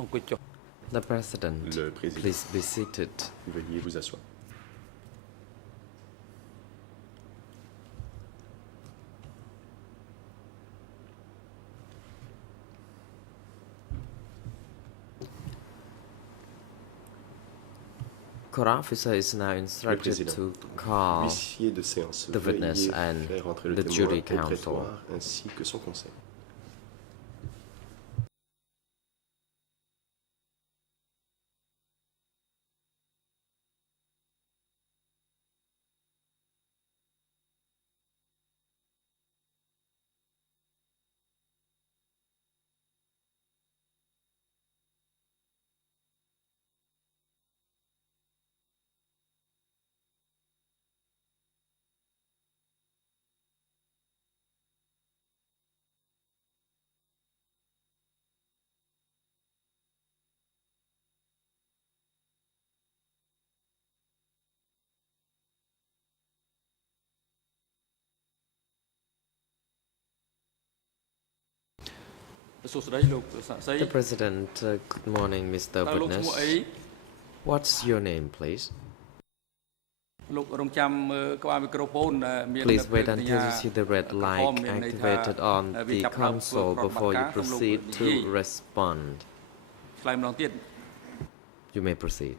The President, Le président. please be seated. Veuillez vous asseoir. Court officer is now instructed to call L'huissier de séance. the witness Veuillez and faire entrer le the témoin jury au counsel. prétoire ainsi que son conseil. The President, good morning, Mr. Witness. What's your name, please? Please wait until you see the red light activated on the console before you proceed to respond. You may proceed.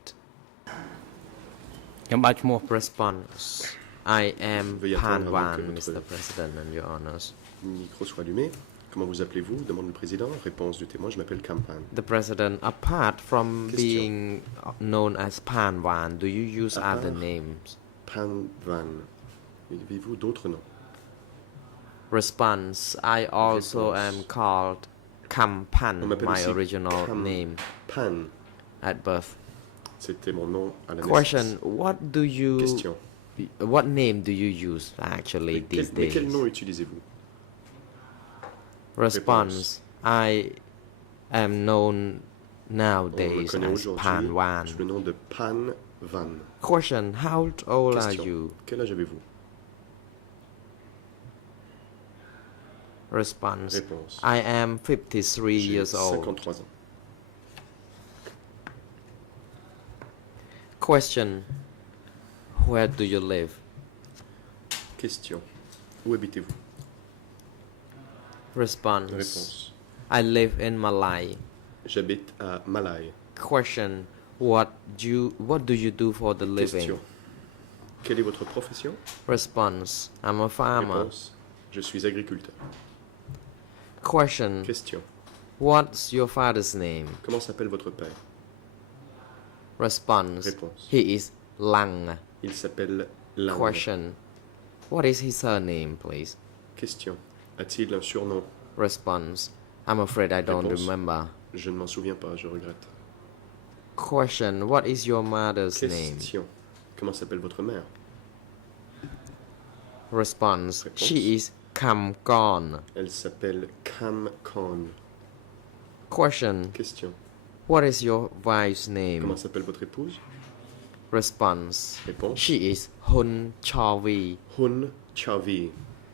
Response. I am Veuillez Pan attendre Wan, que votre Mr. President, and your honors. micro soit allumé. Comment vous appelez-vous demande le président. Réponse du témoin, je m'appelle Kampan. The President, apart from Question. being known as Pan Wan, do you use À other part names? Pan Van. Avez-vous d'autres noms? Response. I also Réponse. am called Kam On Pan, m'appelle my aussi original Kam name Pan. at birth. C'était mon nom à la Question. naissance. Question. What name do you use actually these Mais quel days? nom utilisez-vous? Response. I am known On me nowadays connaît as aujourd'hui Pan Wan. sous le nom de Pan Van. Question. How old are Question. you? Quel âge avez-vous? Response. Réponse. I am 53 J'ai years old. 53 ans. Question. Where do you live? Question. Où habitez-vous? Response. Réponse. I live in Malay. J'habite à Malai. Question. What do you do for the living? Question. Quelle est votre profession? Response. I'm a farmer. Réponse. Je suis agriculteur. Question. Question. What's your father's name? Comment s'appelle votre père? Response. Réponse. He is Lang. Il s'appelle Lang. Question. What is his surname, please? Question. A-t-il un surnom? Response. I'm afraid I don't Réponse. remember. Je ne m'en souviens pas, je regrette. Question. What is your mother's name? Question. Comment s'appelle votre mère? Response. Réponse. She is Kam Gon. Elle s'appelle Kam Khan. Question. Question. What is your wife's name? Comment s'appelle votre épouse? Response. Réponse. She is Hun Chawi. Hun Chavi.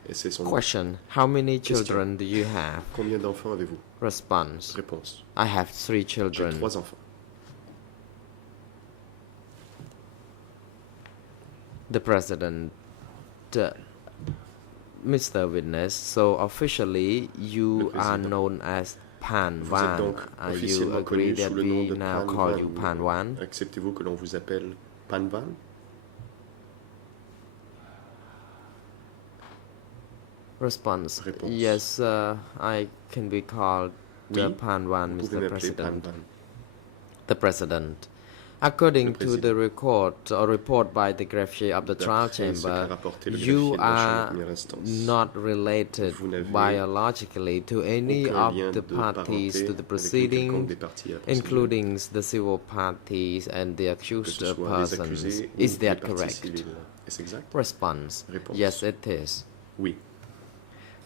Et c'est son nom. Question. How many Question. children do you have? Combien d'enfants avez-vous? Response. Réponse. I have 3 J'ai children. 3 enfants. The President. Mr. Witness, so officially you Le are Président. known as Pan Vous êtes Wan. donc Are you officiellement agree connu that sous le nom we de now Pan call Van. you Pan Wan? Acceptez-vous que l'on vous appelle Pan Van? Response. Réponse. Yes, I can be called Oui, Pan Wan, Vous pouvez Mr. m'appeler Pan President. Van. The President. According Le to the report by the greffier of the trial D'après ce qu'a chamber, rapporté le you greffier de la chambre de are première instance, not related Vous n'avez biologically to any aucun of lien the de parties parenté to the avec quelconque proceeding, des parties à la procédure, including the civil parties and the que accused ce soit les persons. accusés ou Is les that parties correct? civiles. Est-ce exact? Response. Réponse. Yes, it is. Oui.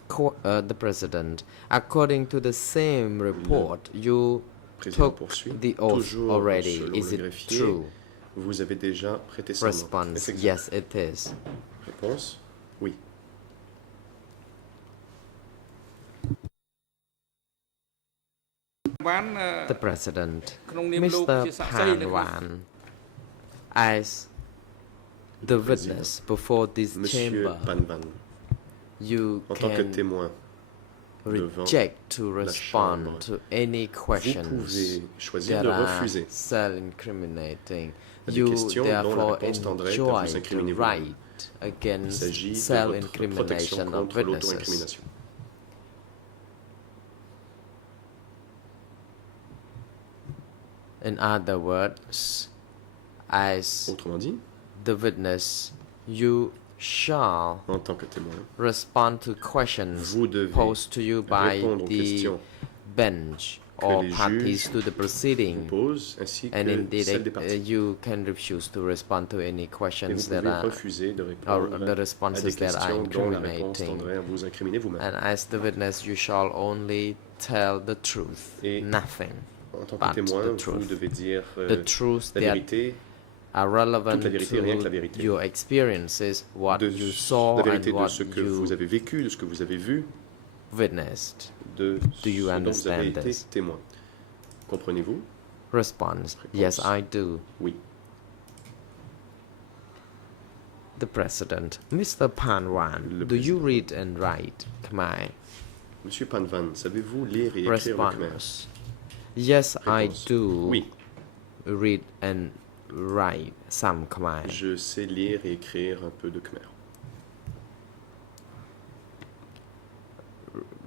The President. According to the same report, you Président took poursuit. the oath Toujours already. selon Is le it greffier, true? vous avez déjà prêté serment. Response. Est-ce exact? Yes, it is. Réponse. Oui. The President, Mr. Pan Wan, as the witness before this Monsieur chamber, Pan Van, you en tant que can témoin devant reject to la respond Chambre, to any vous questions pouvez choisir that de are refuser self-incriminating. à des You questions dont la therefore réponse tendrait à enjoy vous the incriminer vous-même. right Il against s'agit de votre protection self-incrimination of contre witnesses. l'auto-incrimination. In other words, as Autrement dit, the witness, you shall en tant que témoin, respond to questions vous devez posed to you by répondre aux the questions bench que or les parties juges to the vous proceeding, posent, ainsi and que indeed celles des parties. you can refuse to respond to any Et questions vous that pouvez are refuser de or répondre the à des responses that are questions dont la réponse incriminating. tendrait à vous incriminer vous-même. And as the witness, you shall only tell the truth, Et nothing En tant but que témoin, the vous truth. devez dire The truth la that vérité, are relevant toute la vérité, rien que la to vérité. your experiences, what de you saw la and vérité de what ce que you vous avez vécu, de ce que vous avez vu, witnessed. de Do you ce dont vous avez understand été this? témoin. Comprenez-vous? Response: Yes, I do. Oui. The President, Mr. Panwan, Le do you Président. read and write Khmer? Monsieur Panvan, savez-vous lire et écrire le Khmer? Response: Yes, I Réponse. do Oui, read and write some Khmer. je sais lire et écrire un peu de Khmer.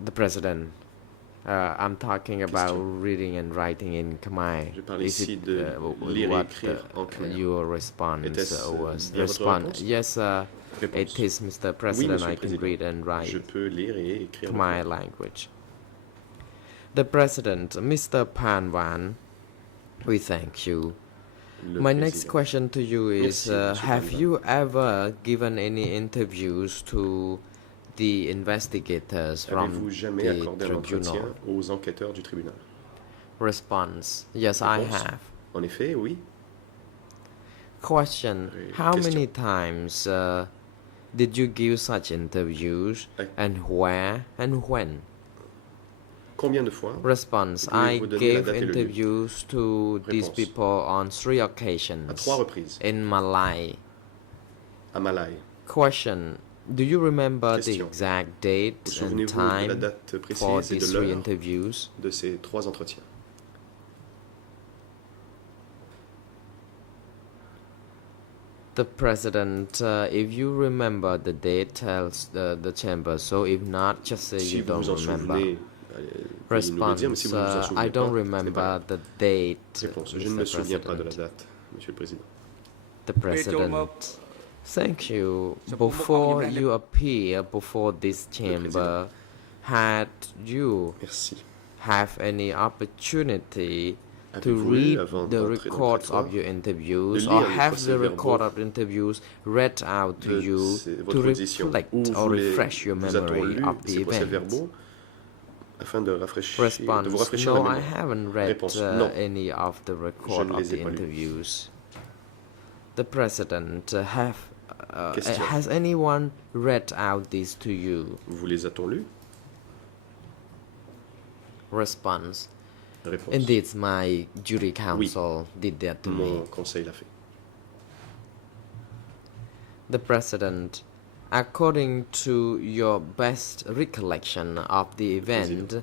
The President, I'm talking about Question. reading and writing in Khmer. Je parle Is ici it, de lire et what écrire en Khmer. your response Était-ce, was? bien votre réponse? Yes, Réponse. it is, Mr. Oui, President. Monsieur I le can Président. read and Je write peux lire et écrire le Khmer Khmer. language. The President, Mr. Panwan, we thank you. Le My next Président. question to you is, Merci, Monsieur have Panvan. you ever given any interviews to the investigators from Avez-vous jamais the accordé un entretien tribunal? aux enquêteurs du tribunal? Response: Yes, I Réponse. have. En effet, oui. Question: How Question. many times did you give such interviews, and where and when? Combien de fois? Response: I Pouvez-vous donner la gave date et le lieu? interviews to these Réponse. people on 3 À occasions 3 reprises. in Malay. À Malaï. Question: Do you remember the Question. exact Vous date and souvenez-vous de la time date for précise et de these 3 l'heure interviews? de ces 3 entretiens? The President, if you remember the date, tells the chamber. So if not, just say Si you vous vous don't en remember. souvenez, veuillez nous le dire, mais si Response: vous vous en souvenez I don't pas, ce n'est pas remember grave. the date. Réponse. Je ne Mr. me souviens pas de la President. date, Monsieur le Président. The President, thank you. Before you appear before this chamber, had you Merci. have any opportunity to Avez-vous eu, read avant the d'entrer dans le records prétoire, of your interviews, de or lire les have the procès-verbaux record of interviews read out to de you votre to audition, reflect ou or vous les refresh your vous a-t-on memory lu of the ces event? procès-verbaux afin de, de vous Response: rafraîchir No, la I mémoire? haven't read Réponse: non. any of the record ne of les ai the pas lus. interviews. The President, Question. has anyone read out these to you? Vous les a-t-on lus? Response: Réponse. Indeed, my jury counsel did that to me. Mon conseil l'a fait. The President, according to your best recollection of the event,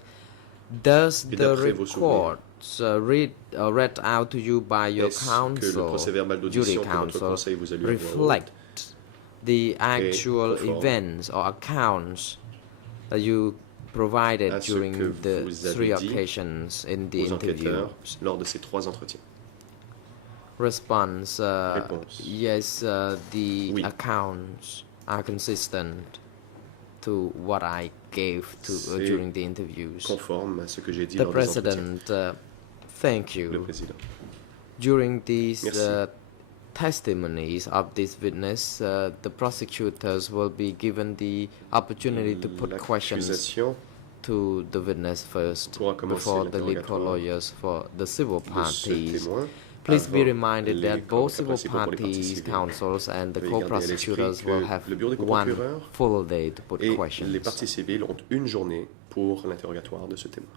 does Et the d'après vos souvenirs, records read out to you by your est-ce que le counsel, procès-verbal jury d'audition que votre counsel, conseil vous a lu à voix haute reflect the actual conforme events or accounts that you provided à ce during que the vous avez 3 dit occasions in the aux enquêteurs interviews? lors de ces 3 entretiens? Response: Réponse. Yes, the Oui. accounts are consistent to what I gave to C'est during the interviews. Conforme à ce que j'ai dit The lors des entretiens. President, thank Le you. Président. During these Merci. testimonies of this witness, the prosecutors will be given the opportunity to put questions L'accusation to the witness first pourra commencer before the legal l'interrogatoire lawyers for the civil de ce parties. témoin. Please be avant reminded les that both avocats civil principaux pour les parties parties, civiles. counsels, and the Veuillez garder à co-prosecutors l'esprit will que have le bureau des one coprocureurs full day to put Et les questions. parties civiles ont une journée pour l'interrogatoire de ce témoin.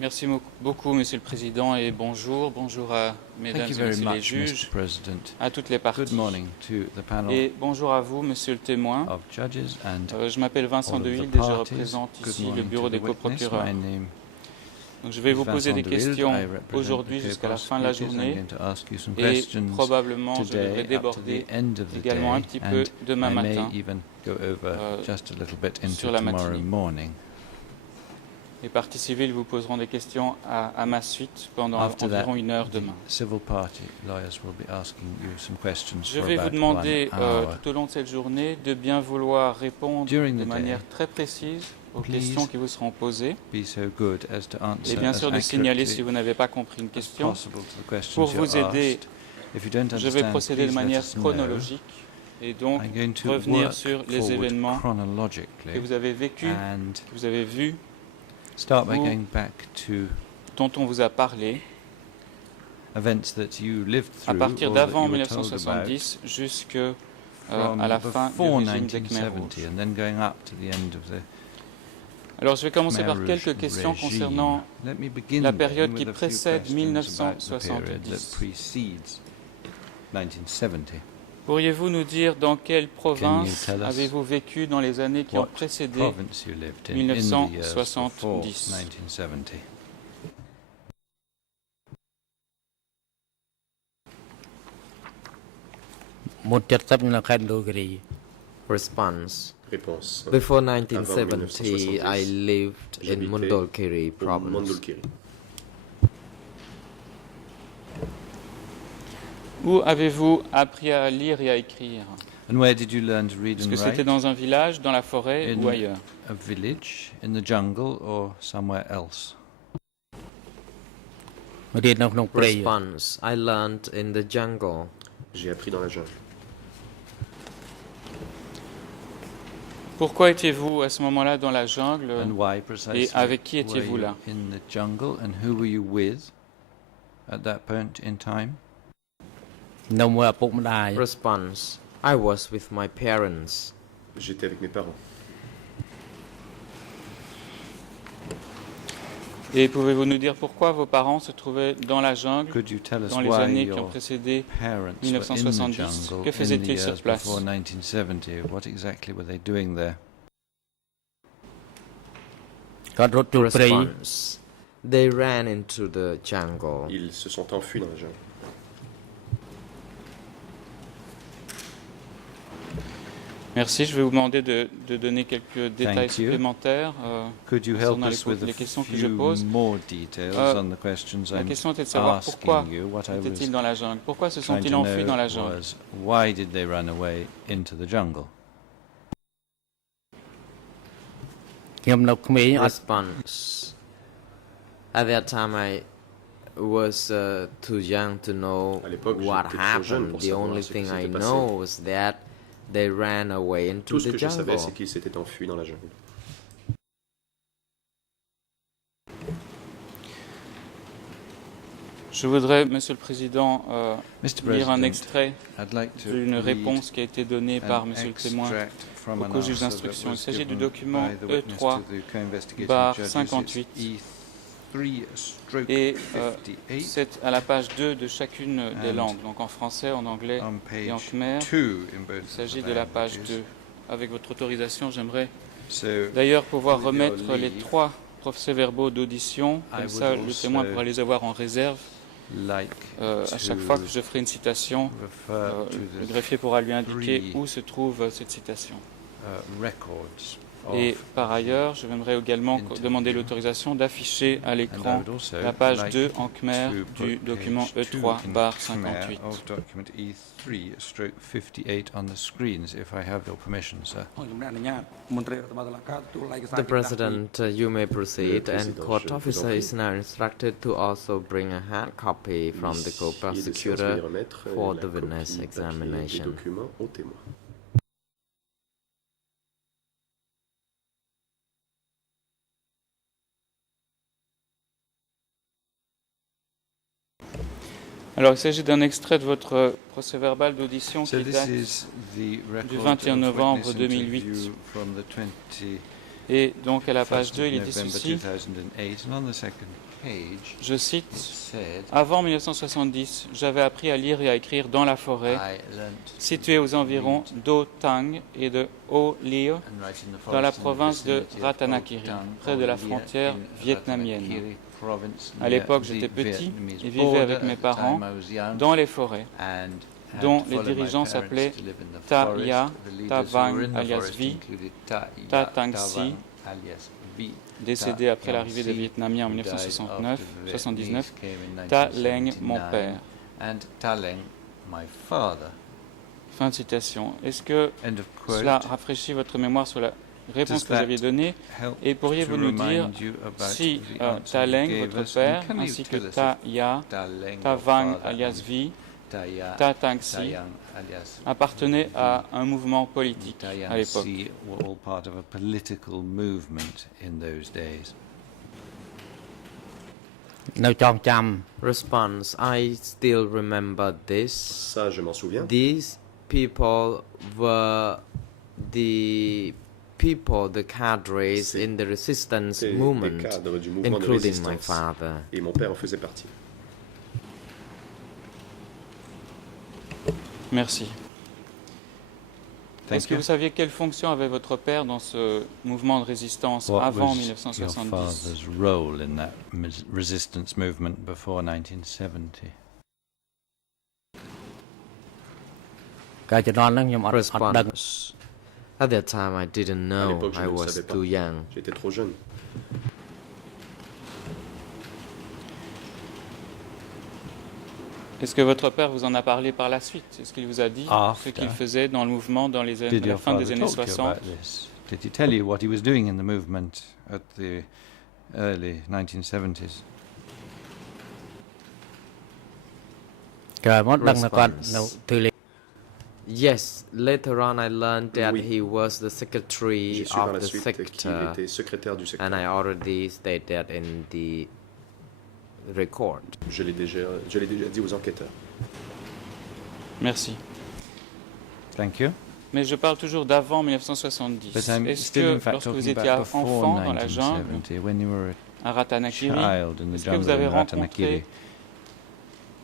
Merci beaucoup, Monsieur le Président, et bonjour. Bonjour à Mesdames Thank you et very Messieurs les much, juges, Mr. President. à toutes les parties. Good morning to the panel Et bonjour à vous, Monsieur le témoin. of judges and Je m'appelle Vincent all of the Dehilde et je parties. représente Good ici le morning bureau to des the witness. coprocureurs. My name Donc, je vais vous is poser des Vincent Dehilde. questions I represent aujourd'hui the jusqu'à la fin de la co-prosecutors. I'm journée going to ask you some et questions probablement je devrais today up to déborder the end of the également un day, petit peu and demain I may matin even go over just a little bit into sur la tomorrow matinée. morning. Les parties civiles vous poseront des questions à ma suite pendant After that, environ 1 heure the demain. civil party lawyers will be asking you some questions Je for vais vous about demander 1 hour. tout au long de cette journée de bien vouloir répondre During de the day, manière très précise aux please questions qui vous seront posées Be so good as to answer et bien as sûr de signaler accurately si vous n'avez pas compris une as question. possible to the questions Pour you're vous aider, asked. If you don't je vais understand, procéder de please let manière us know. chronologique et donc I'm going to revenir work sur les forward événements que chronologically vous avez vécus, and que vous avez vus, start by ou- going back to dont on vous a parlé events that you lived à through partir or that d'avant you were told about 1970 jusqu'à from la fin du before régime des Khmers 1970 rouges. and then going up to the end of the Alors je vais commencer Khmer par Rouge quelques questions regime. concernant Let me begin la then période with qui a few précède questions about the period 1970. that precedes 1970. Pourriez-vous nous dire dans quelle province tell us avez-vous vécu dans les années qui ont What précédé province you lived in the years before 1970? 1970? Response. Réponse. Before Avant 1970, I 1970, lived in j'habitais Mondulkiri au province. Mondulkiri. Où avez-vous appris à lire et à écrire? And where did you learn to read Est-ce and que c'était write? dans un village, dans la forêt In ou ailleurs? a village, in the jungle, or somewhere else? Response. I learned in the jungle. J'ai appris dans la jungle. Pourquoi étiez-vous à ce moment-là dans la jungle? And why precisely Et avec qui were étiez-vous you là? in the jungle, and who were you with at that point in time? Response. I was with my parents. J'étais avec mes parents. Et pouvez-vous nous dire pourquoi vos parents se trouvaient dans la jungle Could you tell us dans les why années qui ont your précédé parents were in the 1970? jungle Que in the faisaient-ils sur years place? before 1970? What exactly were they doing there? Response. They ran into the jungle. Ils se sont enfuis dans la jungle. Merci, je vais vous demander de donner quelques détails you. supplémentaires. Could you help concernant us with les a questions que je few pose. more details on the questions La I'm question était de savoir pourquoi asking you? What I was étaient-ils dans la jungle? Pourquoi se trying sont-ils to enfuis dans la know jungle? was why did they run away into the jungle? Response. At that time, I was too young to know À l'époque, what j'étais trop jeune happened. pour The savoir only ce qui thing I s'était passé. know was that they ran away into Tout ce the que je savais, c'est jungle. qu'ils s'étaient enfuis dans la jungle. Je voudrais, Monsieur le Président, Mr. lire un President, extrait I'd like to d'une read réponse qui a été donnée par an Monsieur le témoin extract from au an co-juge answer that d'instruction. was Il s'agit du given document by the witness E3 to the co-investigating bar judges. It's 58. E3/58 Et c'est à la page 2 de chacune des And langues, donc en français, en anglais on et en page khmer. 2 in both Il s'agit of de the la page languages. 2. Avec votre autorisation, j'aimerais So, d'ailleurs pouvoir with your remettre les leave, 3 procès-verbaux d'audition. I Comme would ça, le also témoin pourra les avoir en réserve. like À chaque fois que je ferai une citation, refer to le the greffier pourra lui indiquer three, où se trouve cette citation. records Et of par ailleurs, je voudrais également interview. demander l'autorisation d'afficher à And I l'écran would also la page like 2 en khmer to du put document page 2 E3 in bar Khmer 58. of document E3/58 on the screens, if I have your permission, sir. The President, you may proceed, Le and Président, court je vous en officer prie. is now instructed to also bring a hard copy from the L'huissier de séance va lui co-prosecutor remettre for la the witness copie papier des examination. documents au témoin. Alors, il s'agit d'un extrait de votre procès-verbal d'audition So qui this date is the record 21 of novembre witness 2008. interview from the 21st et donc à la page of 2, il est dit November ceci. 2008, and on the second page, Je it cite, said, avant 1970, j'avais appris à lire et à écrire dans la forêt, I learnt située aux environs d'O Tang et de O Lio, and write in the dans la forest in the province de vicinity of Ratanakiri, Oldtown, près de la Olia, frontière in vietnamienne. Ratanakiri province, À near l'époque, the j'étais petit Vietnamese et vivais border. avec At mes the parents time I was young dans les forêts, and had dont to les follow my dirigeants parents s'appelaient to live in the Ta forest. Ya, The leaders Ta who Vang, were in the alias forest Vi, included Ta Ta Ya, Tang Ta Si, Vang, alias Vi, décédé Ta après l'arrivée des Yang Si, Vietnamiens en who died after 1979, the Vietnamese came in Ta Leng, mon 1979, père. and Ta Leng, my father. Fin de citation. Est-ce que End of quote. cela rafraîchit votre mémoire sur la réponse Does que vous aviez that donnée? help Et pourriez-vous nous to dire remind you about si the answer Ta you Leng, gave votre us? père, And can you ainsi que tell us Ta if Ya, Ta Leng, Ta your Vang, father, alias and Vi, Ta Ya, Ta Tang Ta Si, Yang, alias appartenaient à un mouvement politique Ta à Yang l'époque? Si were all part of a political movement in those days? នៅចងចាំ Response: I still remember this. Ça, je m'en souviens. These people were the people, the cadres C'est- in the resistance C'est des movement, cadres du mouvement de including my résistance. father. Et mon père en faisait partie. Merci. Est-ce que vous saviez quelle fonction avait votre père dans ce mouvement de résistance What avant was your 1970? father's role in that resistance movement before 1970? កាលជំនាន់ហ្នឹងខ្ញុំអត់ដឹង Response: At that time, I didn't know. l'époque, je I ne was savais pas. too young. J'étais trop jeune. Est-ce que votre père vous en a parlé par la suite? Est-ce qu'il vous a dit ce After. qu'il faisait dans le mouvement dans les Did à la your fin des father années talk to you 60? about this? Did he tell you what he was doing in the movement at the early 1970s? ក្រោយមកដឹងថាគាត់ Response. នៅធ្វើលេខ Yes, later on, I learned that Oui. he was the secretary J'ai su par of la the suite qu'il sector, était secrétaire du secteur. and I already stated that in the record. Je l'ai déjà dit aux enquêteurs. Merci. Thank you. Mais je parle toujours d'avant 1970. But I'm Est-ce still in que fact lorsque vous talking étiez about before enfant dans la jungle, 1970, when you were à a Ratanakiri, child in the est-ce que vous jungle avez in Ratanakiri. rencontré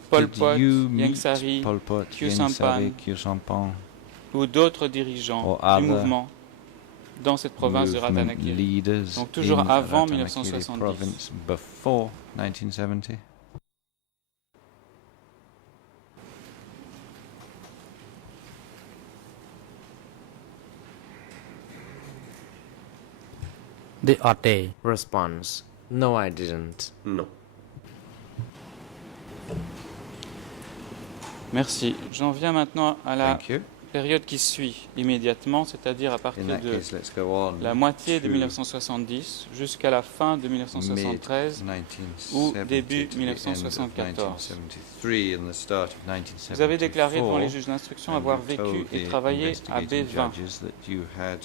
Pol Did Pot, you Ieng meet Sari Pol Pot, Khieu Ieng Samphan, Sari, Khieu Samphan, ou d'autres dirigeants Or du other mouvement dans cette province de movement Ratanakiri? leaders Donc toujours in avant Ratanakiri 1970. province before 1970?ដូចអត់ទេ Response: No, I didn't. Non. Merci. J'en viens maintenant à la Thank you. période qui suit immédiatement, c'est-à-dire à partir In that de case, let's go on la moitié de to 1970 jusqu'à la fin de 1973. mid-1970 ou début to the end of 1974. 1973 and the start of 1974. Vous avez déclaré devant les juges d'instruction and avoir you vécu told et the travaillé à investigating B20. judges that you had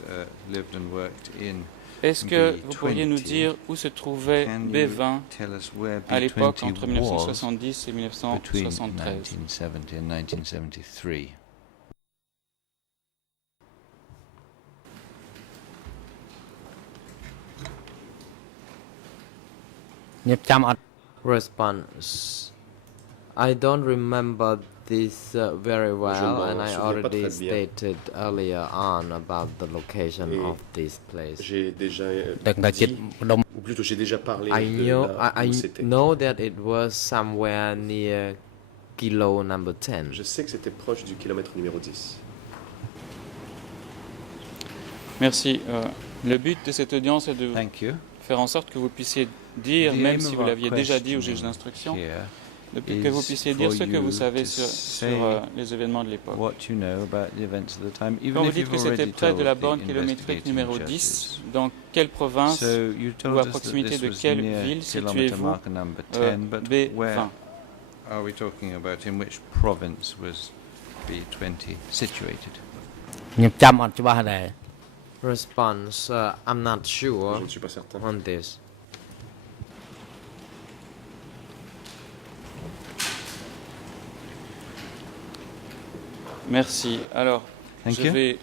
lived and worked in. Est-ce que vous pourriez nous B20. dire où se trouvait Can you B20 tell us where à l'époque B20 entre was 1970 et between 1973? 1970 and 1973?ៗខ្ញុំចាំអត់ Response: I don't remember this very well, m'en and I souviens pas already très bien. stated earlier on about the location Et of this place. J'ai déjà ដឹងថាចិត្ត dit, ម្ដុំ ou plutôt j'ai déjà parlé I de know, là I où c'était. know that it was somewhere near kilo number 10. Je sais que c'était proche du kilomètre numéro 10. Merci. Le but de cette audience est de Thank you. faire en sorte que vous puissiez dire, The même aim si of vous our l'aviez déjà dit au juge questioning d'instruction, here que vous puissiez dire ce que vous for savez you sur, to sur, say les événements de l'époque. what you know about the events of the time, even Quand vous if dites you've que c'était already près de told la the borne kilométrique investigating numéro judges. 10, dans quelle province So you ou told à us that proximité this de was quelle near ville kilometer situez-vous marker number 10, but where B20? are we talking about? In which province was B20 situated? ខ្ញុំចាំអត់ច្បាស់ដែរ Response: I'm not sure Je ne suis pas certain. on this. Merci. Alors, Thank je you. vais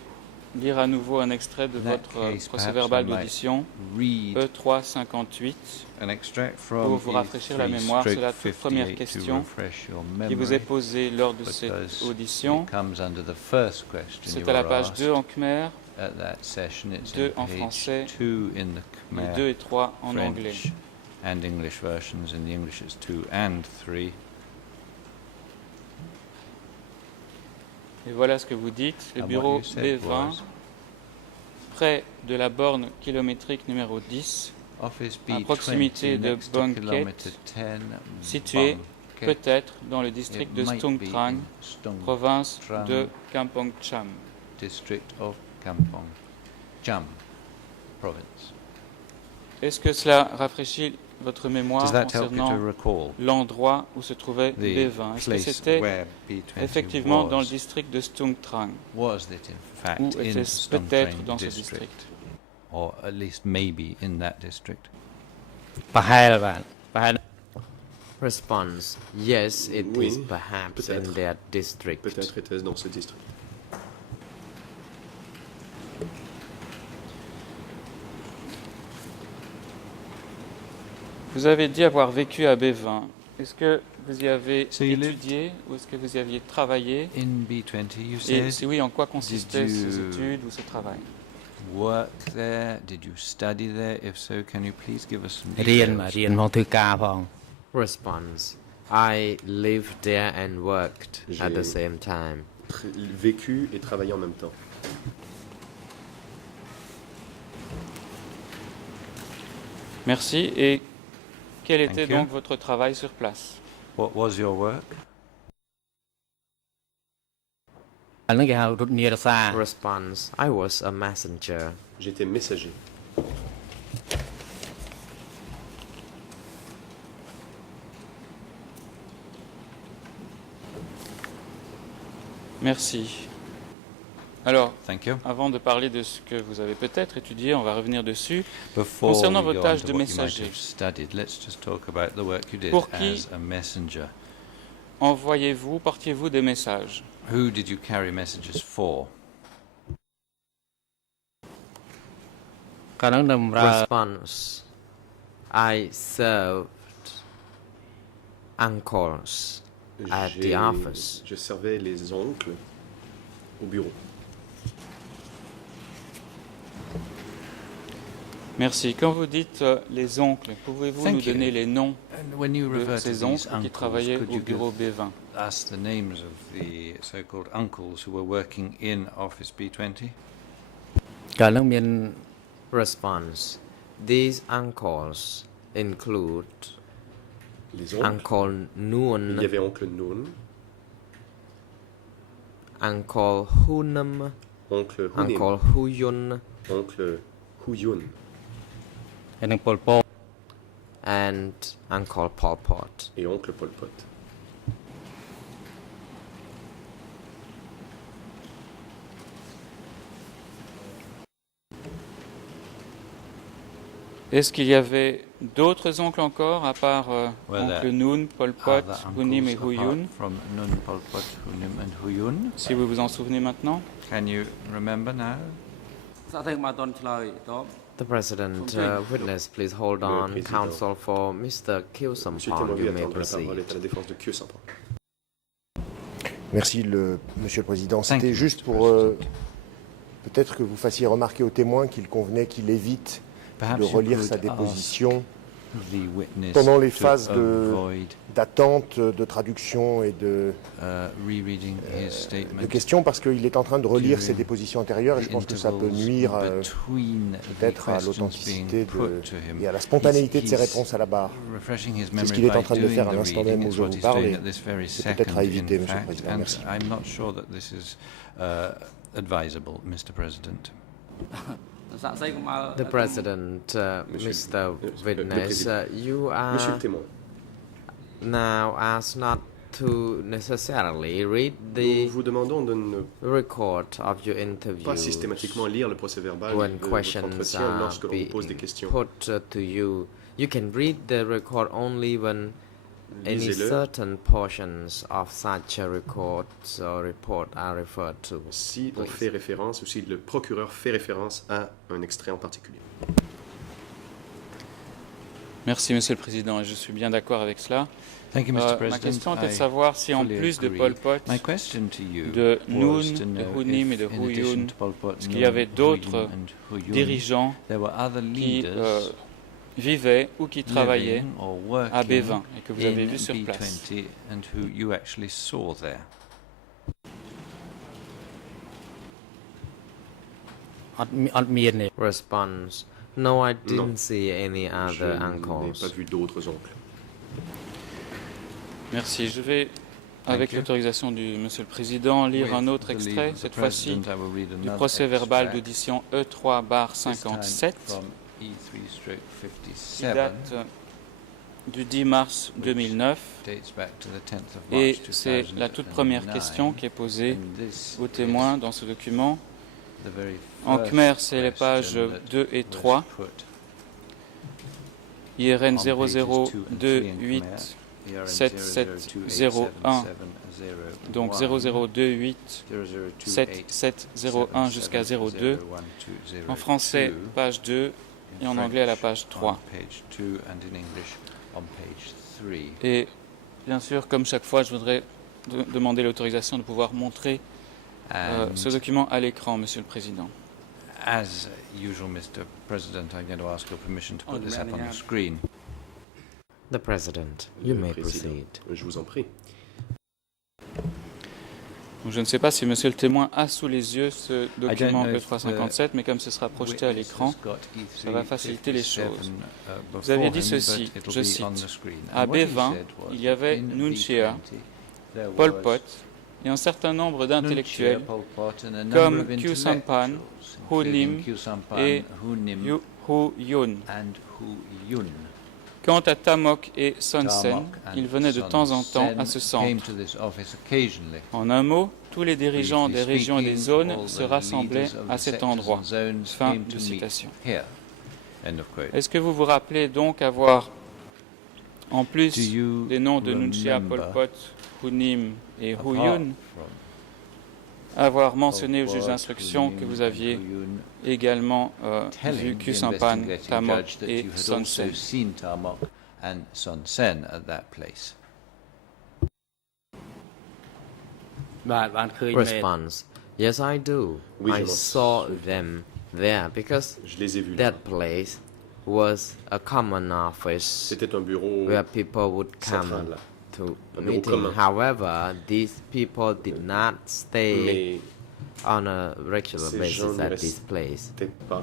lire à nouveau un extrait de In that votre case, procès-verbal perhaps I might d'audition read E358 an extract pour from vous rafraîchir la mémoire. C'est la toute première E358 to question refresh your qui vous est memory, posée lors de cette because audition. it comes under the first question C'est you à la were page asked 2 en Khmer, at that session. It's 2 on en page français 2 in the et Khmer, 2 et 3 en anglais. French and English versions. In the English it's 2 and 3. Et voilà ce que vous dites. Le And what bureau you said B20, was, près de la borne kilométrique numéro 10, Office à B20 proximité de next to Bangkok, kilometer 10, situé Bangkok. peut-être dans le It district de might Stung be Trang, in Stung province Trang, de Kampong Cham. district of Kampong Cham province. Est-ce que cela rafraîchit votre mémoire Does that help you to concernant recall l'endroit où se trouvait the B20? Est-ce que place c'était where B20 effectivement dans le was? district de Stung Trang, Was it in fact ou in était-ce Stung peut-être Treng dans ce district, district? or at least maybe in that district? ប្រហែលបាទប្រហែល Response: Yes, it Oui, is perhaps in peut-être. that district. Peut-être était-ce dans ce district. Vous avez dit avoir vécu à B20. Est-ce que vous y avez So you lived- étudié ou est-ce que vous y aviez travaillé? In B20, you Et said, si oui, en quoi consistaient Did ces you- études ou ce travail? work there? Did you study there? If so, can you please give us some រៀន details? រៀនផងធ្វើការផង Response: I lived there and worked at the J'ai- same time. Vécu et travaillé en même temps. Merci. Et quel Thank était you. donc votre travail sur place? What was your work? អានឹងគេហៅរត់នីរសា Response: I was a messenger. J'étais messager. Merci. Alors, Thank you. avant de parler de ce que vous avez peut-être étudié, on va revenir dessus. Before Concernant we votre go tâche on de to what you might messager. have studied, let's just talk about the work you did Pour qui- as a messenger. Envoyez-vous, portiez-vous des messages? Who did you carry messages for? កាលហ្នឹងនៅបម្រើ Response: I served uncles at the office. Je servais les oncles au bureau. Merci. Quand vous dites les oncles, pouvez-vous Thank nous you. donner les noms And when you de refer to ces these oncles qui uncles, travaillaient could au you bureau give B20? us the names of the so-called uncles who were working in Office B20? កាលហ្នឹងមាន Response: These uncles include Les oncles. Uncle Il y Noon, avait oncle Noon, Uncle Hunam, oncle Hunim, Uncle Huyun, oncle Huyun ហើយនឹងពលពត and Uncle Pol Pot. et oncle Pol Pot. Est-ce qu'il y avait d'autres oncles encore, à part Well, oncle Noon, Pol Pot, Other Hunim et uncles Huyun? apart from Nun, Pol Pot, Hunim and Huyun? Si vous vous en souvenez maintenant. Can you remember now? សាក់តែមកអត់តន់ឆ្លើយតប The President, witness, please hold Le on. président. Counsel for Mr. Monsieur Kilsampong, Temoru you may attendre la parole proceed. est à la défense de Kyosampan. Merci, Monsieur le Président. Thank C'était you, juste Mr. pour President. peut-être que vous fassiez remarquer aux témoins qu'il convenait qu'il évite Perhaps de you relire could sa ask déposition the witness pendant les to phases avoid d'attente, de traduction et de rereading his statement questions parce qu'il est en train de relire during ses dépositions antérieures et je pense que ça peut intervals nuire between the peut-être à questions l'authenticité being put to him. et à la spontanéité de ses He's réponses à la barre. refreshing his C'est ce memory qu'il est en by train de doing faire à the l'instant reading. même où It's je what vous he's doing parle. at this very C'est peut-être à second, éviter, in Monsieur le fact, Président. and Merci. I'm not sure that this is advisable, Mr. President. សាក់ស្អីកុំឲ្យ The President, Mr. Witness, you Monsieur are le témoin, now asked not to necessarily read nous the vous demandons de ne record of your interview pas systématiquement lire le procès verbal when de votre questions entretien are lorsque l'on vous pose des being questions. put to you. You can read the record only when any lisez-le. certain portions of such a report are referred to? Si on please? fait référence, ou si le procureur fait référence à un extrait en particulier. Merci, Monsieur le Président, et je suis bien d'accord avec cela. Thank you, Mr. Ma President. question était de I savoir si en fully plus de agree. Pol Pot, My question to you de Noon, was to de know Hu Nim et if, de in Hu addition Yun, to Pol Pot, est-ce qu'il y avait Noon, d'autres Hu Yun and Hu Yun, dirigeants there were other qui leaders vivaient ou qui travaillaient living or à working B20 et que vous avez in vus sur place. B20 and who you actually saw there. អត់មានទេ Response: No, I didn't Non. see any Je other n'ai uncles. pas vu d'autres oncles. Merci. Je vais, avec you. l'autorisation du Monsieur le Président, lire With un autre the leave extrait, of the cette fois-ci President, I will read du another procès verbal extract, d'audition this time E3/57, from qui E3/57, date du 10 mars 2009. dates back to the 10th of Et March c'est la toute première 2009, question qui est posée and this aux is témoins dans ce document. the very En first khmer, c'est les pages question that 2 et was 3. put IRN on pages 2 and 3 in 0028, Khmer, ERN 7701, 0028701, donc 0028 7701 jusqu'à 02. En français, page 2, et en anglais à la page 3. Page 2 and in English on page 3. Et bien sûr, comme chaque fois, je voudrais demander l'autorisation de pouvoir montrer And ce document à l'écran, Monsieur le Président. as usual, Mr. President, I'm going to ask your permission to put this up on the screen. The President, you Le may Président. proceed. Je vous en prie. Donc, je ne sais pas si Monsieur le témoin a sous les yeux ce document know if E357, mais comme ce sera projeté à Witness l'écran, has got ça va faciliter les E357, choses. Vous Vous avez dit ceci, je cite, à B20, il y avait Nuon Chea, Pol Pot et un certain nombre d'intellectuels comme Khieu Samphan, Hu Nim et Hu Yun. Quant à Tamok et Son Sen, ils venaient de temps en temps à ce centre. En un mot, tous les dirigeants des régions et des zones se rassemblaient à cet endroit. Fin de citation. Est-ce que vous vous rappelez donc avoir, en plus des noms de Nuon Chea, Pol Pot, Hu Nim et Hu Yun, avoir mentionné au juge d'instruction que vous aviez également vu Khieu Samphan, Tamok et Son Sen? and Son Sen at that place. បានឃើញមែន Response: Yes, I do. Oui, I je m'en saw souviens. them there because Je les ai vus là. that place was a common office C'était un bureau where people would come central. to Un bureau meeting. commun. However, these people did not stay Mais on a regular ces gens basis ne at this place. c'était pas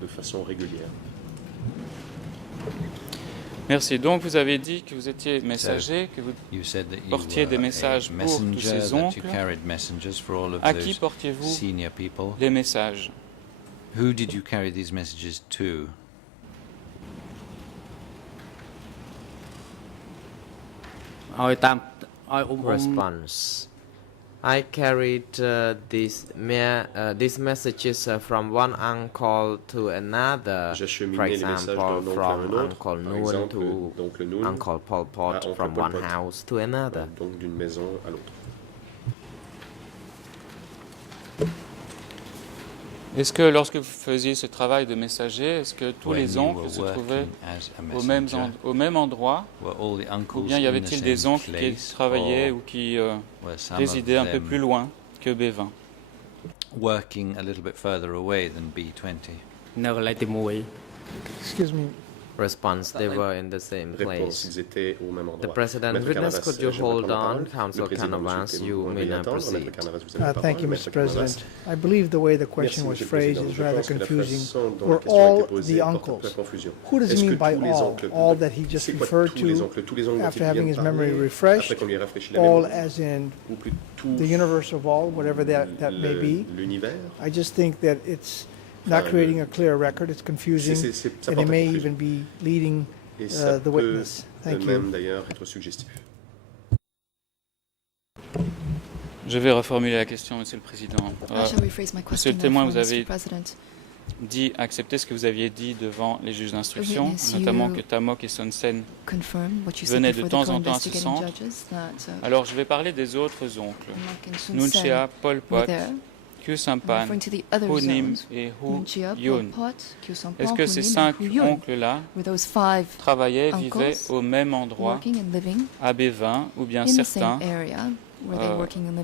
de façon régulière. Merci. Donc vous avez dit que vous étiez messager, que vous You said that you portiez des were messages a pour tous messenger, ces that you oncles. carried messengers for all of À qui those portiez-vous senior people. les messages? Who did you carry these messages to? ឲ្យតាមឲ្យអ៊ំ Response: I carried these messages from one uncle to another. For J'acheminais les messages example, d'un oncle à from un autre. Uncle Par Noon exemple, to d'oncle Noon, Uncle Pol Pot, Oncle from Pol one Pot. house to another. donc d'une maison à l'autre. Est-ce que lorsque vous faisiez ce travail de messager, est-ce que tous When les you oncles were se trouvaient working as a au même endroit, were all the uncles ou bien y in the avait-il same des oncles qui place, travaillaient or ou qui were some résidaient of un peu them plus loin que B20? working a little bit further away than B20? នៅកន្លែងទី1 Excuse me. Response: They were in the same Réponse, place. ils étaient au même endroit. The President, Maître witness, Canavas, could you j'aimerais hold prendre la on? parole. Counsel Le président, Canavas, monsieur, you veuillez may now attendre. proceed. Maître Canavas, vous avez la Thank parole. you, Maître Mr. Canavas. President. I believe the way the Merci, question was monsieur le phrased président. is Je rather pense que la confusing. façon dont la Were question a été all posée the porte un uncles? peu à confusion. Who does he Est-ce mean que by tous les all? oncles- All that he just c'est quoi referred tous les to oncles, tous les oncles dont after il having vient his de memory parler, refreshed? après qu'on lui ait rafraîchi la All mémoire, as in ou plus tous the universe of all, whatever that may be. l'univers. I just think that it's not creating a clear record. It's confusing, Ça and porte it à may confusion. even be leading Et ça the peut witness. Thank même you. d'ailleurs être suggestif. Je vais reformuler la question, Monsieur le Président. I shall rephrase my Monsieur question, le témoin, therefore, vous avez Mr. President. accepté ce que vous aviez dit devant les juges d'instruction, notamment que Tamok et Son Sen venaient de temps en temps à ce centre. Alors je vais parler des autres oncles, Nunchea, Pol Pot, Khieu Samphan, Ho Nim et Hu Yun. Est-ce que ces 5 oncles-là travaillaient, vivaient au même endroit, à B20, ou bien certains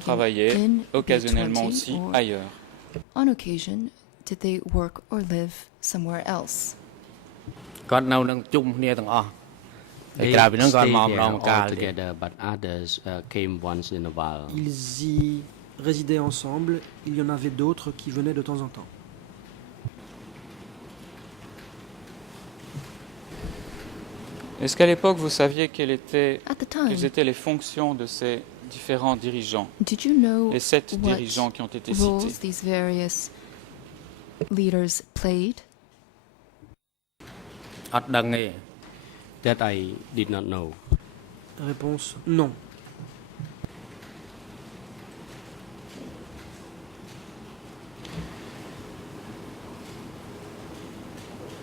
travaillaient occasionnellement aussi ailleurs? On occasion, did they work or live somewhere else? គាត់នៅនឹងជុំគ្នាទាំងអស់ They stayed here all together, but others came once in a while. Ils y résidaient ensemble. Il y en avait d'autres qui venaient de temps en temps. Est-ce qu'à l'époque vous saviez quelles étaient les fonctions de ces différents dirigeants, les 7 dirigeants qui ont été cités? These various leaders played? អត់ដឹងទេ That I did not know. Réponse non.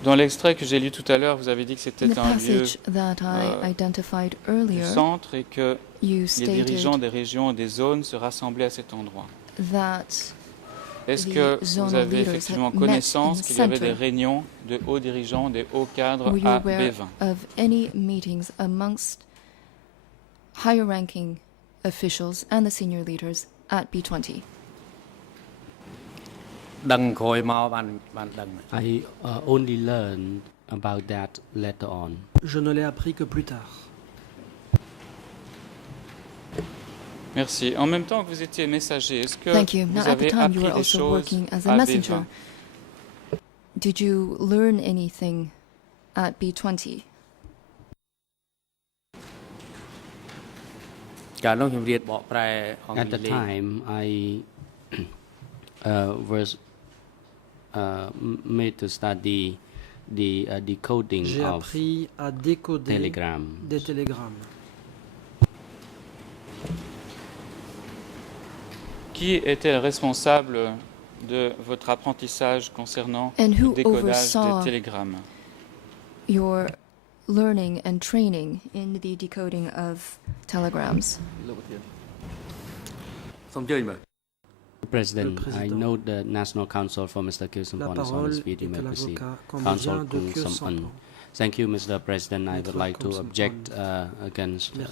Dans l'extrait que j'ai lu tout à l'heure, vous avez dit que c'était un lieu du centre et que les dirigeants des régions et des zones se rassemblaient à cet endroit. Est-ce que vous avez effectivement connaissance qu'il y avait des réunions de hauts dirigeants, des hauts cadres à B20? Of any meetings amongst higher-ranking officials and the senior leaders at B20? ដឹងក្រោយមកបានដឹង I only learned about that later on. Je ne l'ai appris que plus tard. Merci. En même temps que vous étiez messager, est-ce que vous Now, avez appris des choses à B20? Did you learn anything at B20? កាលនោះខ្ញុំរៀនបកប្រែអង់គ្លេស At the time, I was made to study the decoding J'ai of appris à décoder telegrams. Des télégrammes. Qui était le responsable de votre apprentissage concernant le décodage des télégrammes? Your learning and training in the decoding of telegrams. President, I know the National Counsel for Mr. Khieu Samphan is on his feet. You may proceed. Counsel Khieu Samphan. Thank you, Mr. President. I would like to object against the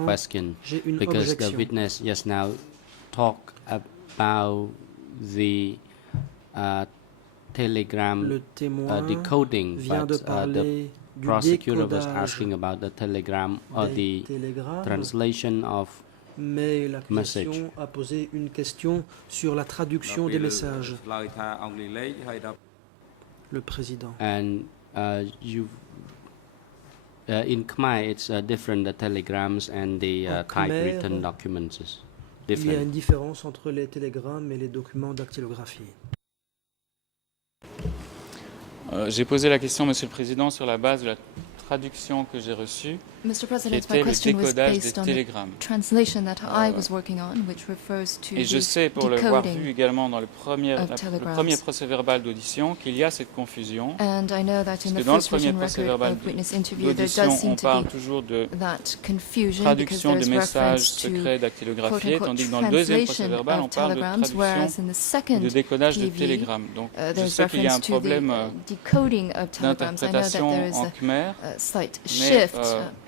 question because the witness just now talked about the telegram decoding, but the prosecutor was asking about the telegram or the translation of Mais l'accusation a posé une question sur la traduction des messages. Le président. And in Khmer, it's different, the telegrams and the typewritten documents. Il y a une différence entre les télégrammes et les documents dactylographiés. J'ai posé la question, Monsieur le Président, sur la base de la traduction que j'ai reçue, qui était le décodage des télégrammes. Et je sais, pour l'avoir vu également dans le premier procès-verbal d'audition, qu'il y a cette confusion. Parce que dans le premier procès-verbal d'audition, on parle toujours de traduction de messages secrets dactylographiés, tandis que dans le deuxième procès-verbal, on parle de traduction de décodage des télégrammes. Donc je sais qu'il y a un problème d'interprétation en khmer. Mais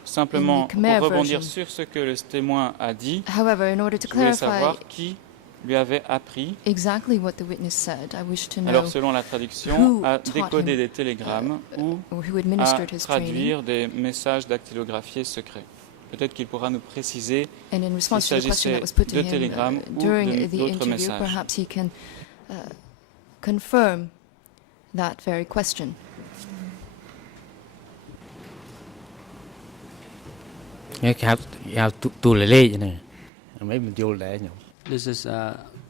simplement, pour rebondir sur ce que le témoin a dit, je voulais savoir qui lui avait appris, alors selon la traduction, à décoder des télégrammes ou à traduire des messages dactylographiés secrets. Peut-être qu'il pourra nous préciser s'il s'agissait de télégrammes ou d'autres messages. This is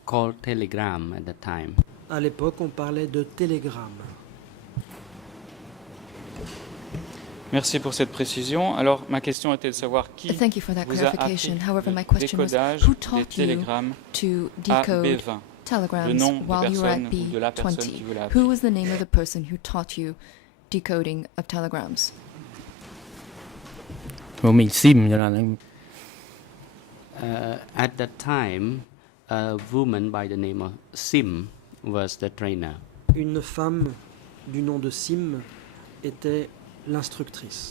called telegram at the time. À l'époque, on parlait de télégramme. Merci pour cette précision. Alors, ma question était de savoir qui vous a appris le décodage des télégrammes à B20. telegrams nom de while you were at personne ou de la personne qui vous l'a B20? Who appris. was the name of the person who taught you decoding of telegrams? ผมมีซิมอยู่นั่น At that time, a woman by the name of Sim was the trainer. Une femme du nom de Sim était l'instructrice.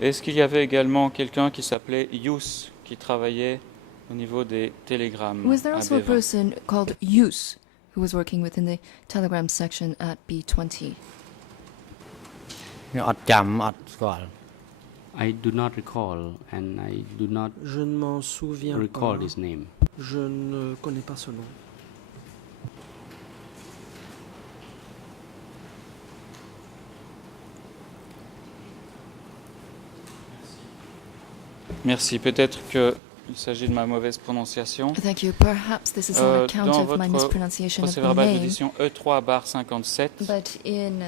Est-ce qu'il y avait également quelqu'un qui s'appelait Yus, qui travaillait au niveau des télégrammes Was there à also a B20? person called Yus who was working within the telegram section at B20? อดจำอดสกอล I do not recall, and I do not Je ne m'en souviens recall pas. his name. Je ne connais pas ce nom. Merci. Peut-être qu'il s'agit de ma mauvaise prononciation. Thank you. Perhaps this is on account Dans of my votre mispronunciation of the procès-verbal name. d'édition E3/57, But in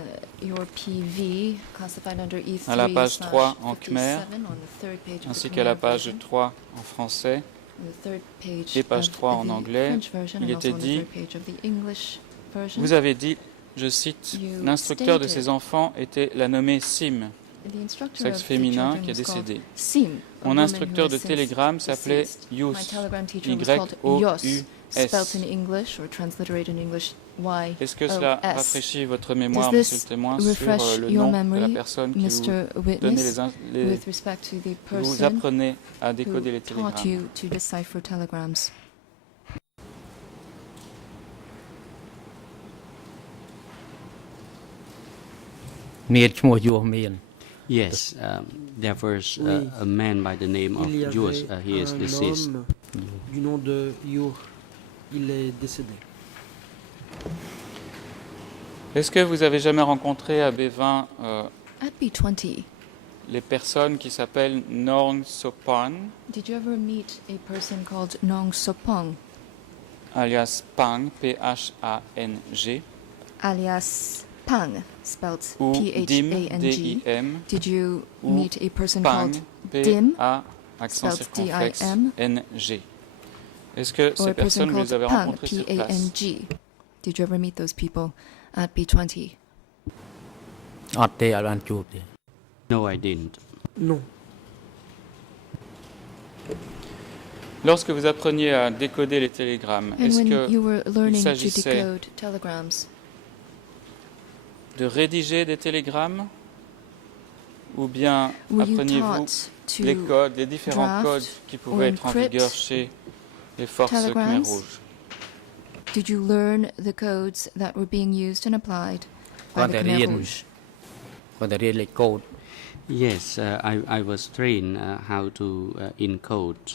your PV, classified under E3 à la page 3 en 57, khmer, on the third page of the ainsi qu'à la Khmer page version, 3 en français, on the third page et page of 3 en the anglais, French version, il and also était on the dit, third page of the English version. vous avez dit, je cite, You l'instructeur de stated ces enfants était la nommée Sim, The instructor sexe of the féminin children qui est was called décédé. Sim, a Mon woman instructeur who de has since télégramme s'appelait deceased. My Yus, telegram teacher was called Yos, Y-O-U-S. spelt in English or transliterated in English Y. Est-ce que cela O-S. rafraîchit votre mémoire, Does monsieur this le témoin, sur refresh le your nom de la memory, personne qui vous Mr. donnait Witness, les with respect to the vous person apprenez à who décoder les taught télégrammes? you to decipher telegrams? Miền ឈ្មោះយោមាន Yes, there was Oui. a man by the name of Il y Yus. avait He is un deceased. homme du nom de Yu. Il est décédé. Est-ce que vous avez jamais rencontré à B20 At B20, les personnes qui s'appellent Norn Sopan, did you ever meet a person called Nong Sopong, alias Pang, P-H-A-N-G, alias Pang, spelled ou Dim, P-H-A-N-G? D-I-M, Did you ou meet a person Pang, called Dim, P-A, accent spelled circonflexe, D-I-M? N-G. Est-ce que or ces a person personnes, vous called les avez Pang, rencontrées sur place? P-A-N-G? Did you ever meet those people at B20? អត់ទេអត់បានជួបទេ No, I didn't. Non. Lorsque vous appreniez à décoder les télégrammes, And est-ce when you que were learning to s'agissait decode telegrams, de rédiger des télégrammes ou bien were you appreniez-vous taught les to codes, les différents draft codes qui or pouvaient être en encrypt vigueur chez les forces Khmer telegrams? Rouges? Did you learn the codes that were being used and applied គ្រា by ន់ the តែ Khmer រៀន Rouge? គាត់តែរៀនលេខកូដ Yes, I was trained how to encode.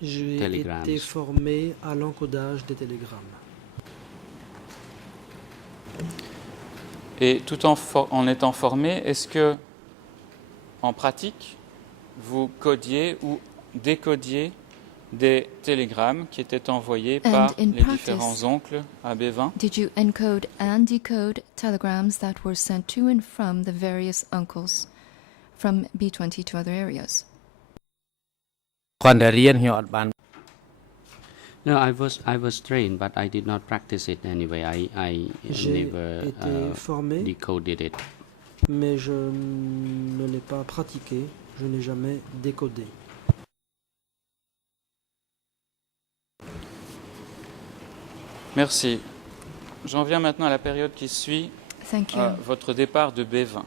J'ai Telegrams. été formé à l'encodage des télégrammes. Et tout en étant formé, est-ce que, en pratique, vous codiez ou décodiez des télégrammes qui étaient envoyés And par in les practice, différents oncles à B20? Did you encode and decode telegrams that were sent to and from the various uncles from B20 to other areas? គ្រាន់តែរៀនខ្ញុំអត់បាន No, I was trained, but I did not practice it anyway. I J'ai never été formé, decoded it. mais je ne l'ai pas pratiqué. Je n'ai jamais décodé. Merci. J'en viens maintenant à la période qui suit Thank you. votre départ de B20.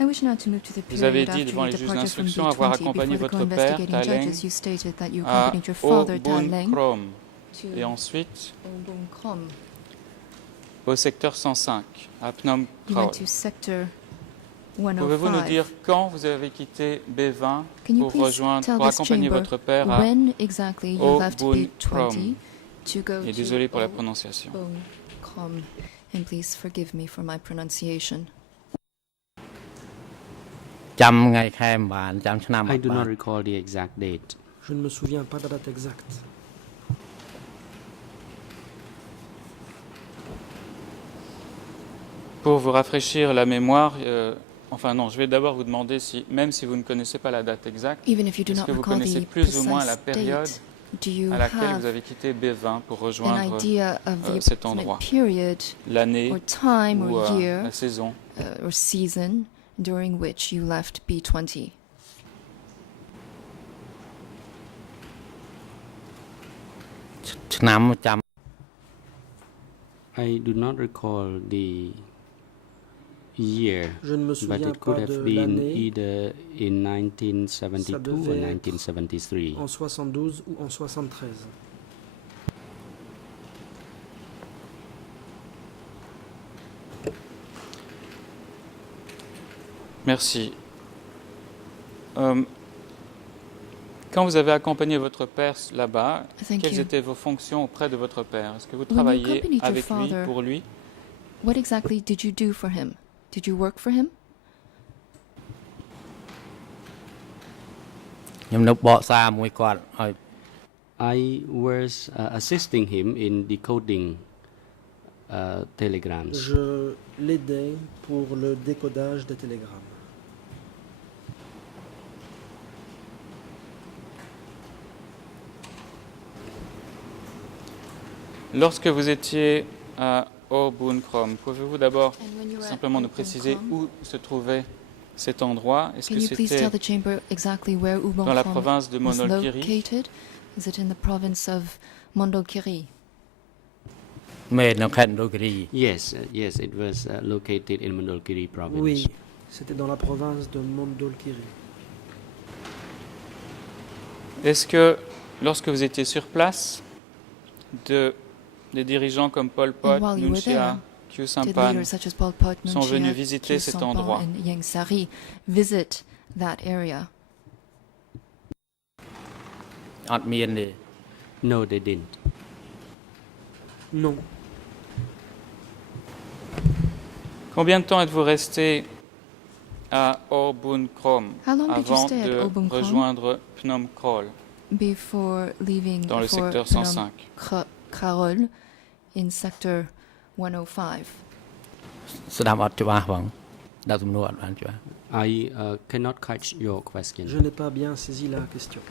I wish now to move to the Vous avez period dit after devant your les juges departure from d'instruction avoir B20 accompagné before the votre père, co-investigating Taleng, judges. You stated that you à accompanied your father, Taleng, Obun to et ensuite Obun Krom. au secteur 105 à Phnom You Kraol. went to sector Pouvez-vous nous 105. dire quand vous avez quitté B20 Can you pour please rejoindre, tell pour this accompagner chamber votre père à when exactly you left Obun B20 Krom? to go Et to désolé pour la prononciation. Obun Krom? And please forgive me for my pronunciation. ចាំថ្ងៃខែមិនបានចាំឆ្នាំអ I ត់ do បាន not recall the exact date. Je ne me souviens pas de la date exacte. Pour vous rafraîchir la mémoire, enfin non, je vais d'abord vous demander si, même si vous ne connaissez pas la date exacte, Even if you do est-ce not que vous recall connaissez the plus ou moins la precise période date, Do you à laquelle have vous avez quitté B20 pour an rejoindre idea of the cet approximate endroit, period l'année or time ou or year la saison? or season during which you left B20? I do not recall the year, Je ne me but souviens it could pas de have been l'année. either in Ça 1972 or devait être 1973. en 72 ou en 73. Merci. Quand vous avez accompagné votre père là-bas, Thank quelles you. étaient vos fonctions auprès de votre père? Est-ce que vous you travailliez accompanied your avec lui, father, pour lui? What exactly did you do for him? Did you work for him? ខ្ញុំនៅបកសារមួយគាត់ឲ្យ I was assisting him in decoding telegrams. Je l'aidais pour le décodage des télégrammes. Lorsque vous étiez à Obunkrom, pouvez-vous d'abord And when you were at simplement nous préciser Ubon-Krom, où se trouvait cet endroit? Est-ce can que you please c'était tell the chamber exactly where dans la Ubon-Krom province de was Mondolkiri? located? Is it in the province of Mondolkiri? មែននៅខេត្តមណ្ឌលគិរី Yes, yes, it was located in Mondolkiri province. Oui, c'était dans la province de Mondolkiri. Est-ce que lorsque vous étiez sur place, des dirigeants comme Pol Pot, And while you Nun were Chia, there, Khieu Did Samphan leaders such as Pol Pot, Nun sont venus Chia, visiter Khieu cet Samphan, endroit? and Ieng Sari visit that area? អត់មានទេ No, they didn't. Non. Combien de temps êtes-vous resté à Obunkrom How long did you avant stay at de Obunkrom? rejoindre Phnom Krol Before leaving dans le for secteur Phnom 105? Kharol in sector 105? ស្ដាប់អត់ច្បាស់បងដាក់សំណួរអត់បានច្បាស់ I cannot catch your question. Je n'ai pas bien saisi la question.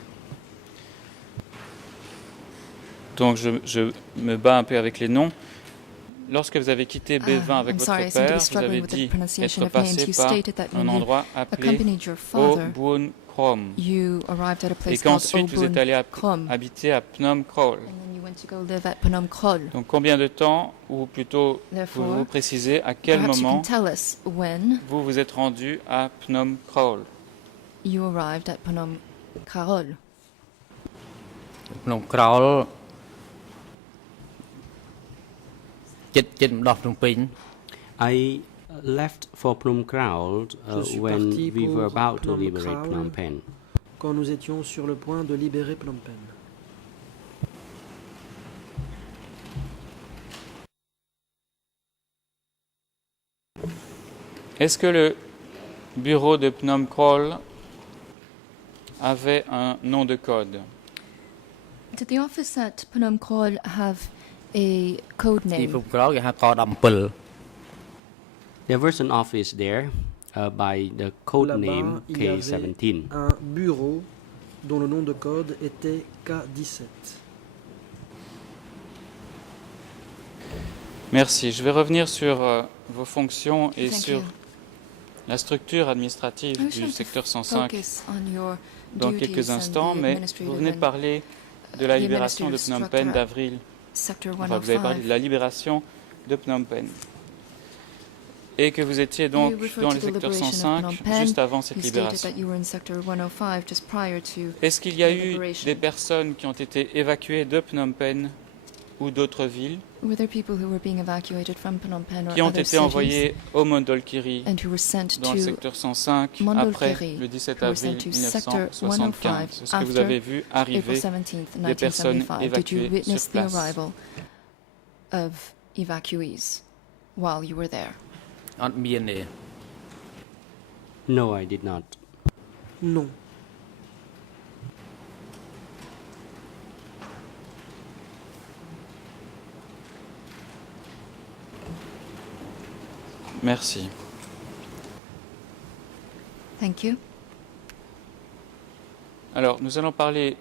Donc je me bats un peu avec les noms. Lorsque vous avez quitté B20 avec I'm votre sorry, I seem to be père, vous struggling avez with the dit pronunciation être of names. passé You par stated that un when you endroit appelé accompanied your father, Obunkrom you arrived at a et place called qu'ensuite vous êtes allé Obunkrom, habiter à Phnom Krol. and then you went to go live at Phnom Krol. Donc combien de temps, ou plutôt Therefore, pouvez-vous préciser à quel perhaps you moment can tell us when vous vous êtes rendu à Phnom Krol? you arrived at Phnom Kharol. ក្នុងក្រោលចិត្តម្ដោះភ្នំពេញ I left for Phnom Kraul Je suis when parti we were pour about to Phnom liberate Kraul. Phnom Penh. Quand nous étions sur le point de libérer Phnom Penh. Est-ce que le bureau de Phnom Krol avait un nom de code? Did the office at Phnom Krol have a code ទី name? ព្រំក្រោលគេហៅក17 There was an office there by the code Là-bas, name il y avait K17. un bureau dont le nom de code était K17. Merci. Je vais revenir sur vos fonctions et Thank sur you. la structure administrative I wish du I could secteur 105 focus on your dans duties quelques and instants, the mais vous administrative venez de and, parler de la the libération de administrative Phnom Penh structure d'avril. Sector Enfin, vous avez parlé de 105. la libération de Phnom Penh. Et que vous étiez donc You referred dans to le the secteur liberation of 105 Phnom Penh. juste avant cette You stated libération. that you were in sector 105 just prior to. Est-ce qu'il y a the eu liberation. des personnes qui ont été évacuées de Phnom Penh ou d'autres villes Were there people who were being evacuated from Phnom Penh or qui ont other été cities envoyés au Mondolkiri and who were sent dans le to secteur 105 après Mondolkiri, le 17 who were avril sent to sector 105 1975? Est-ce que vous after avez vu April arriver 17th, des personnes 1975? Did you évacuées witness sur the place? arrival of evacuees while you were there? អត់មានទេ No, I did not. Non. Merci. Thank you. Alors, nous allons parler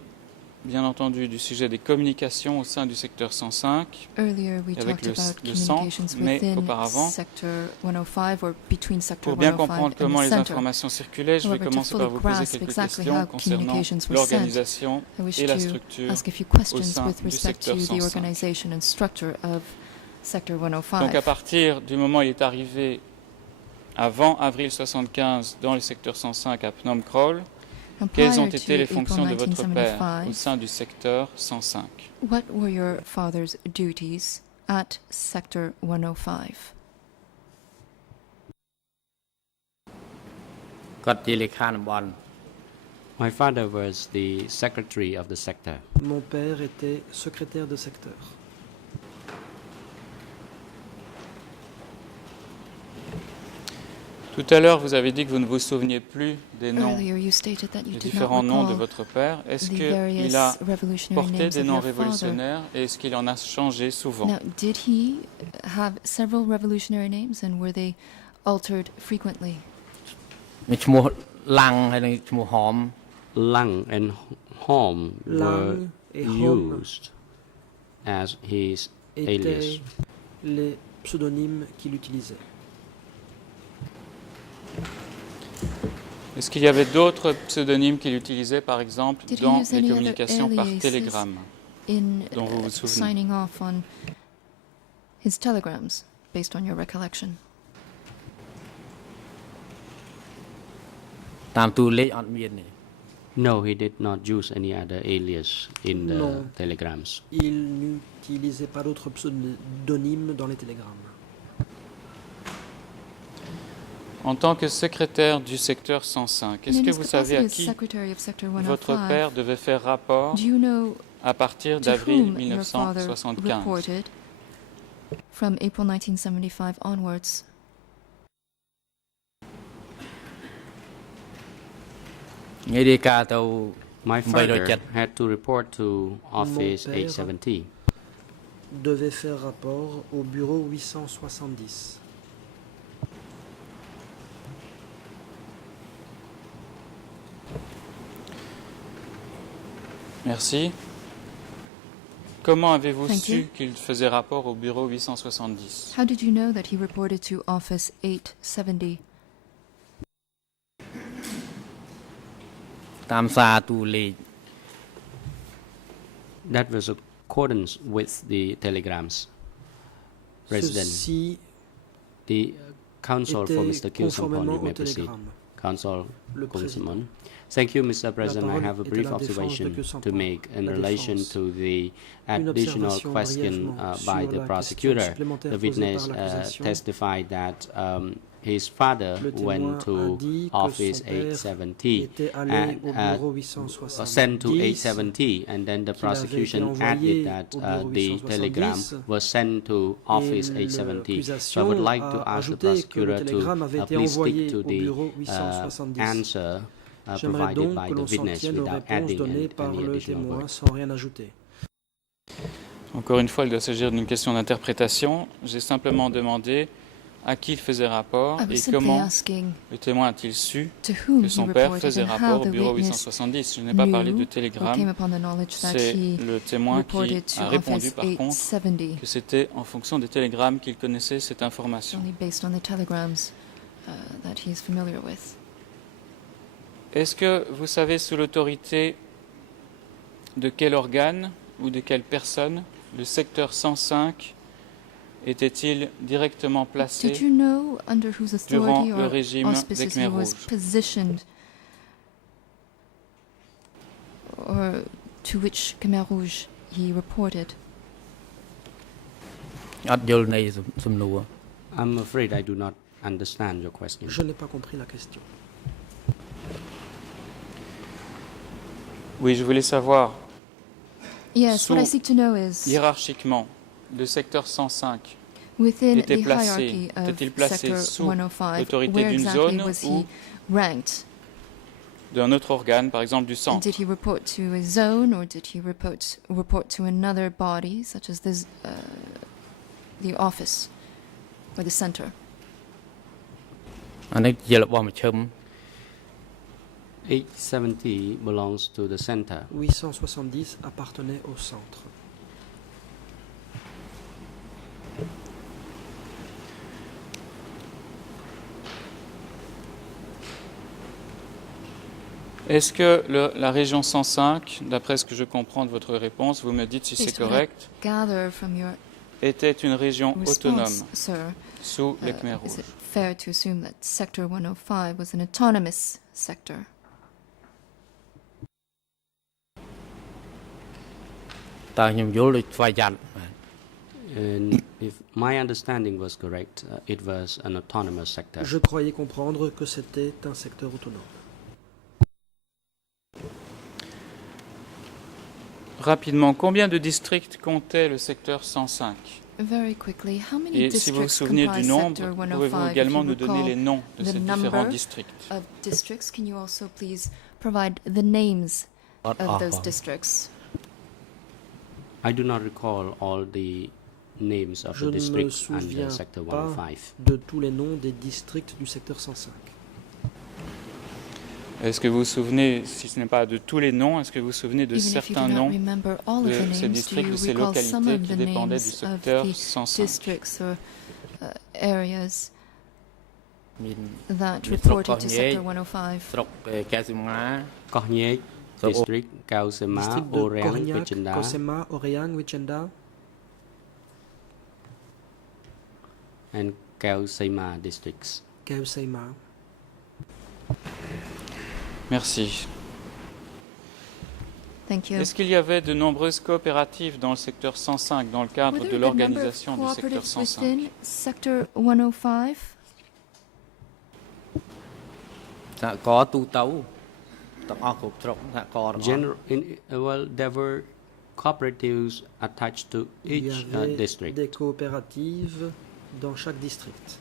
bien entendu du sujet des communications au sein du secteur 105 Earlier, we avec talked about le centre, communications mais within auparavant, Sector 105 or between Sector pour bien 105 comprendre and comment the les center. informations circulaient, je vais However, to commencer fully par vous poser grasp quelques exactly questions how concernant communications were sent, l'organisation I wish et la to structure ask a few au questions sein with du respect to secteur the 105. organization and structure of Sector Donc à 105. partir du moment où il est arrivé avant avril 75 dans le secteur 105 à Phnom Krol, And quelles ont prior été to les April fonctions de votre père au 1975, sein du secteur 105? what were your father's duties at Sector 105? គាត់ជាលេខាតំបន់ My father was the secretary of the sector. Mon père était secrétaire de secteur. Tout à l'heure, vous avez dit que vous ne vous souveniez plus des noms, Earlier, you stated that you des did not différents noms de recall votre père. Est-ce the qu'il various a revolutionary porté names des of noms your father. révolutionnaires et est-ce qu'il en a changé souvent? Now, did he have several revolutionary names and were they altered frequently? មានឈ្មោះឡាំងហើយនិងឈ្មោះហម Lang and Hom were Lang et Hom used as his alias. étaient les pseudonymes qu'il utilisait. Est-ce qu'il y avait d'autres pseudonymes qu'il utilisait, par exemple, Did he dans use les any other communications par aliases télégramme? In dont vous vous souvenez? signing off on his telegrams, based on your recollection? តាមទូលេខអត់មានទេ No, he did not use any other alias in the Non. telegrams. Il n'utilisait pas d'autres pseudonymes dans les télégrammes. En tant que secrétaire du secteur 105, est-ce And in que his vous savez à capacity as qui Secretary of Sector votre 105, père devait faire rapport do you know à partir to d'avril whom your father 1975? reported from April 1975 onwards? My father had to report to Office Mon père 870. devait faire rapport au bureau 870. Merci. Comment avez-vous Thank su you. qu'il faisait rapport au bureau 870? How did you know that he reported to Office 870? តាមសារទូលេខ That was accordance with the telegrams. President, Ceci the counsel for était Mr. Kyu Sampon, conformément you may au proceed. télégramme. Counsel Le Kung président. Samon. Thank you, Mr. President. I parole have a est à brief la défense de observation Kyu to Sampon. make in La relation défense. to the Une additional observation question brièvement by sur the la prosecutor. question supplémentaire The posée witness par l'accusation. testified that his father Le témoin went a to dit que Office son père 870 était allé and au bureau 870, sent to 870, and then the qu'il avait prosecution été envoyé added that au bureau the 870, telegram was sent to Office et 870. So I l'accusation would like to a ask the ajouté que le prosecutor télégramme avait to été please envoyé stick to au the bureau 870. answer J'aimerais provided donc by que the l'on s'en witness tienne aux without réponses adding données par any le additional témoin words. sans rien ajouter. Encore une fois, il doit s'agir d'une question d'interprétation. J'ai simplement demandé à qui il faisait rapport I was et simply comment asking le témoin a-t-il su to whom que he son père reported faisait and how rapport au the bureau witness 870. Je n'ai pas parlé de knew or came télégramme. upon the knowledge that C'est he le témoin qui reported to a répondu Office par contre 870, que c'était en fonction des télégrammes qu'il connaissait cette information. only based on the telegrams that he is familiar with. Est-ce que vous savez sous l'autorité de quel organe ou de quelle personne le secteur 105 était-il directement placé Did you know under whose durant authority le or régime des auspices he Khmers was rouges? positioned, or to which Khmer Rouge he reported? អត់យល់នៃសំណួរ I'm afraid I do not understand your question. Je n'ai pas compris la question. Oui, je voulais savoir, Yes, what I Sous- seek to know is hiérarchiquement, le secteur 105 within était the placé- hierarchy of était-il placé Sector sous 105, l'autorité where d'une exactly zone was he ou ranked? d'un autre organe, par exemple du centre. Did he report to a zone, or did he report to another body, such as this, the office or the center? អានេះជារបស់មជ្ឈិម 870 belongs to the center. 870 appartenait au centre. Est-ce que la région 105, d'après ce que je comprends de votre réponse, vous me dites si c'est correct, était une région autonome sous les Khmers rouges? Is it fair to assume that Sector 105 was an autonomous sector? And if my understanding was correct, it was an autonomous sector. Je croyais comprendre que c'était un secteur autonome. Rapidement, combien de districts comptait le secteur 105? Very quickly, how many Et si vous vous districts souvenez du comprise nombre, Sector 105? pouvez-vous également nous donner les noms de the ces number différents districts? of districts? Can you also please provide the names of those districts? I do not recall all the names of Je the ne me districts souviens under sector pas 105. de tous les noms des districts du secteur 105. Est-ce que vous vous souvenez, si ce n'est pas de tous les noms, est-ce que vous vous souvenez de Even if you do certains not noms remember all of de the ces names, do districts, you de ces recall some localités of qui the dépendaient du names of secteur the 105? districts or areas that reported to Sector 105? Korniek district, Kausema, District de Oreang, Korniak, Vichenda, Kosema, Oreang, Vichenda and Kausema districts. Kausema. Merci. Thank you. Est-ce qu'il y avait de nombreuses coopératives dans le secteur 105 dans le cadre Were de there a number of l'organisation du secteur cooperatives 105? within Sector 105? Well, there were cooperatives attached to Il y each avait district. des coopératives dans chaque district.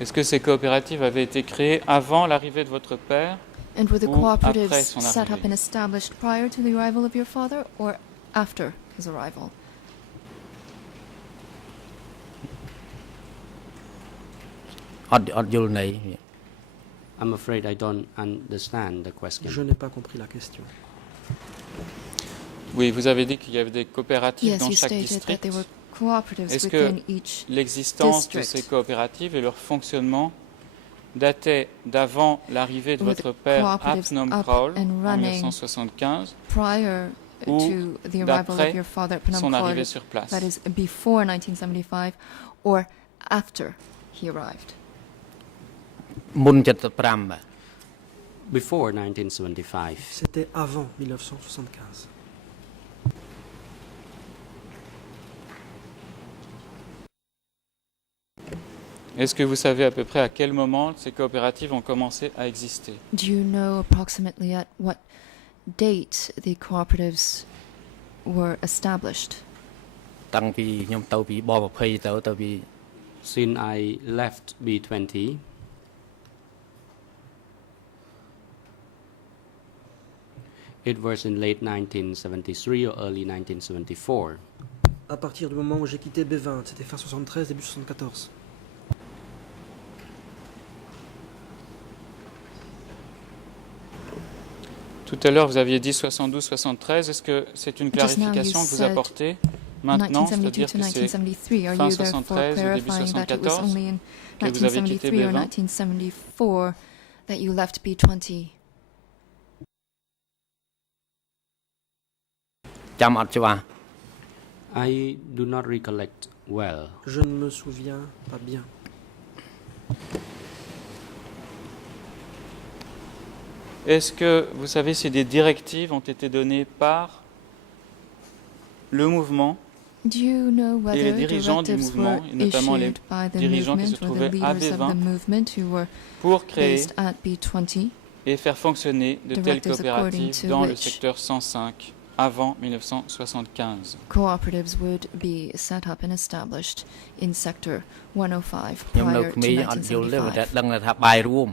Est-ce que ces coopératives avaient été créées avant l'arrivée de votre père And were the ou après cooperatives son set up arrivée? and established prior to the arrival of your father or after his arrival? I'm afraid I don't understand the question. Je n'ai pas compris la question. Oui, vous avez dit qu'il y avait des coopératives Yes, dans you chaque stated that district. there were cooperatives Est-ce within que each l'existence de district. ces coopératives et leur fonctionnement dataient d'avant l'arrivée de Were votre the père à cooperatives Phnom up Kraul and en running 1975 prior ou to the arrival d'après of your father at Phnom son arrivée Kraul, sur place? that is before 1975 or after he arrived? Before 1975. C'était avant 1975. Est-ce que vous savez à peu près à quel moment ces coopératives ont commencé à exister? Do you know approximately at what date the cooperatives were established? Since I left B20, it was in late 1973 or early 1974. À partir du moment où j'ai quitté B20, c'était fin 73, début 74. Tout à l'heure, vous aviez dit 72-73. Est-ce que c'est une Just now you clarification que vous said apportez maintenant, 1972 c'est-à-dire to que c'est 1973. Are fin you therefore 73 ou début clarifying that it was 74 only in que vous avez quitté 1973 or B20? 1974 that you left B20? I do not recollect well. Je ne me souviens pas bien. Est-ce que vous savez si des directives ont été données par le mouvement Do you know et les whether dirigeants du directives mouvement, were et notamment les issued by the dirigeants qui se movement or the trouvaient à leaders of the B20 movement who were pour créer based at B20 et faire fonctionner de telles Directives according coopératives to dans le which secteur 105 avant 1975? cooperatives would be set up and established in Sector 105 prior to 1975?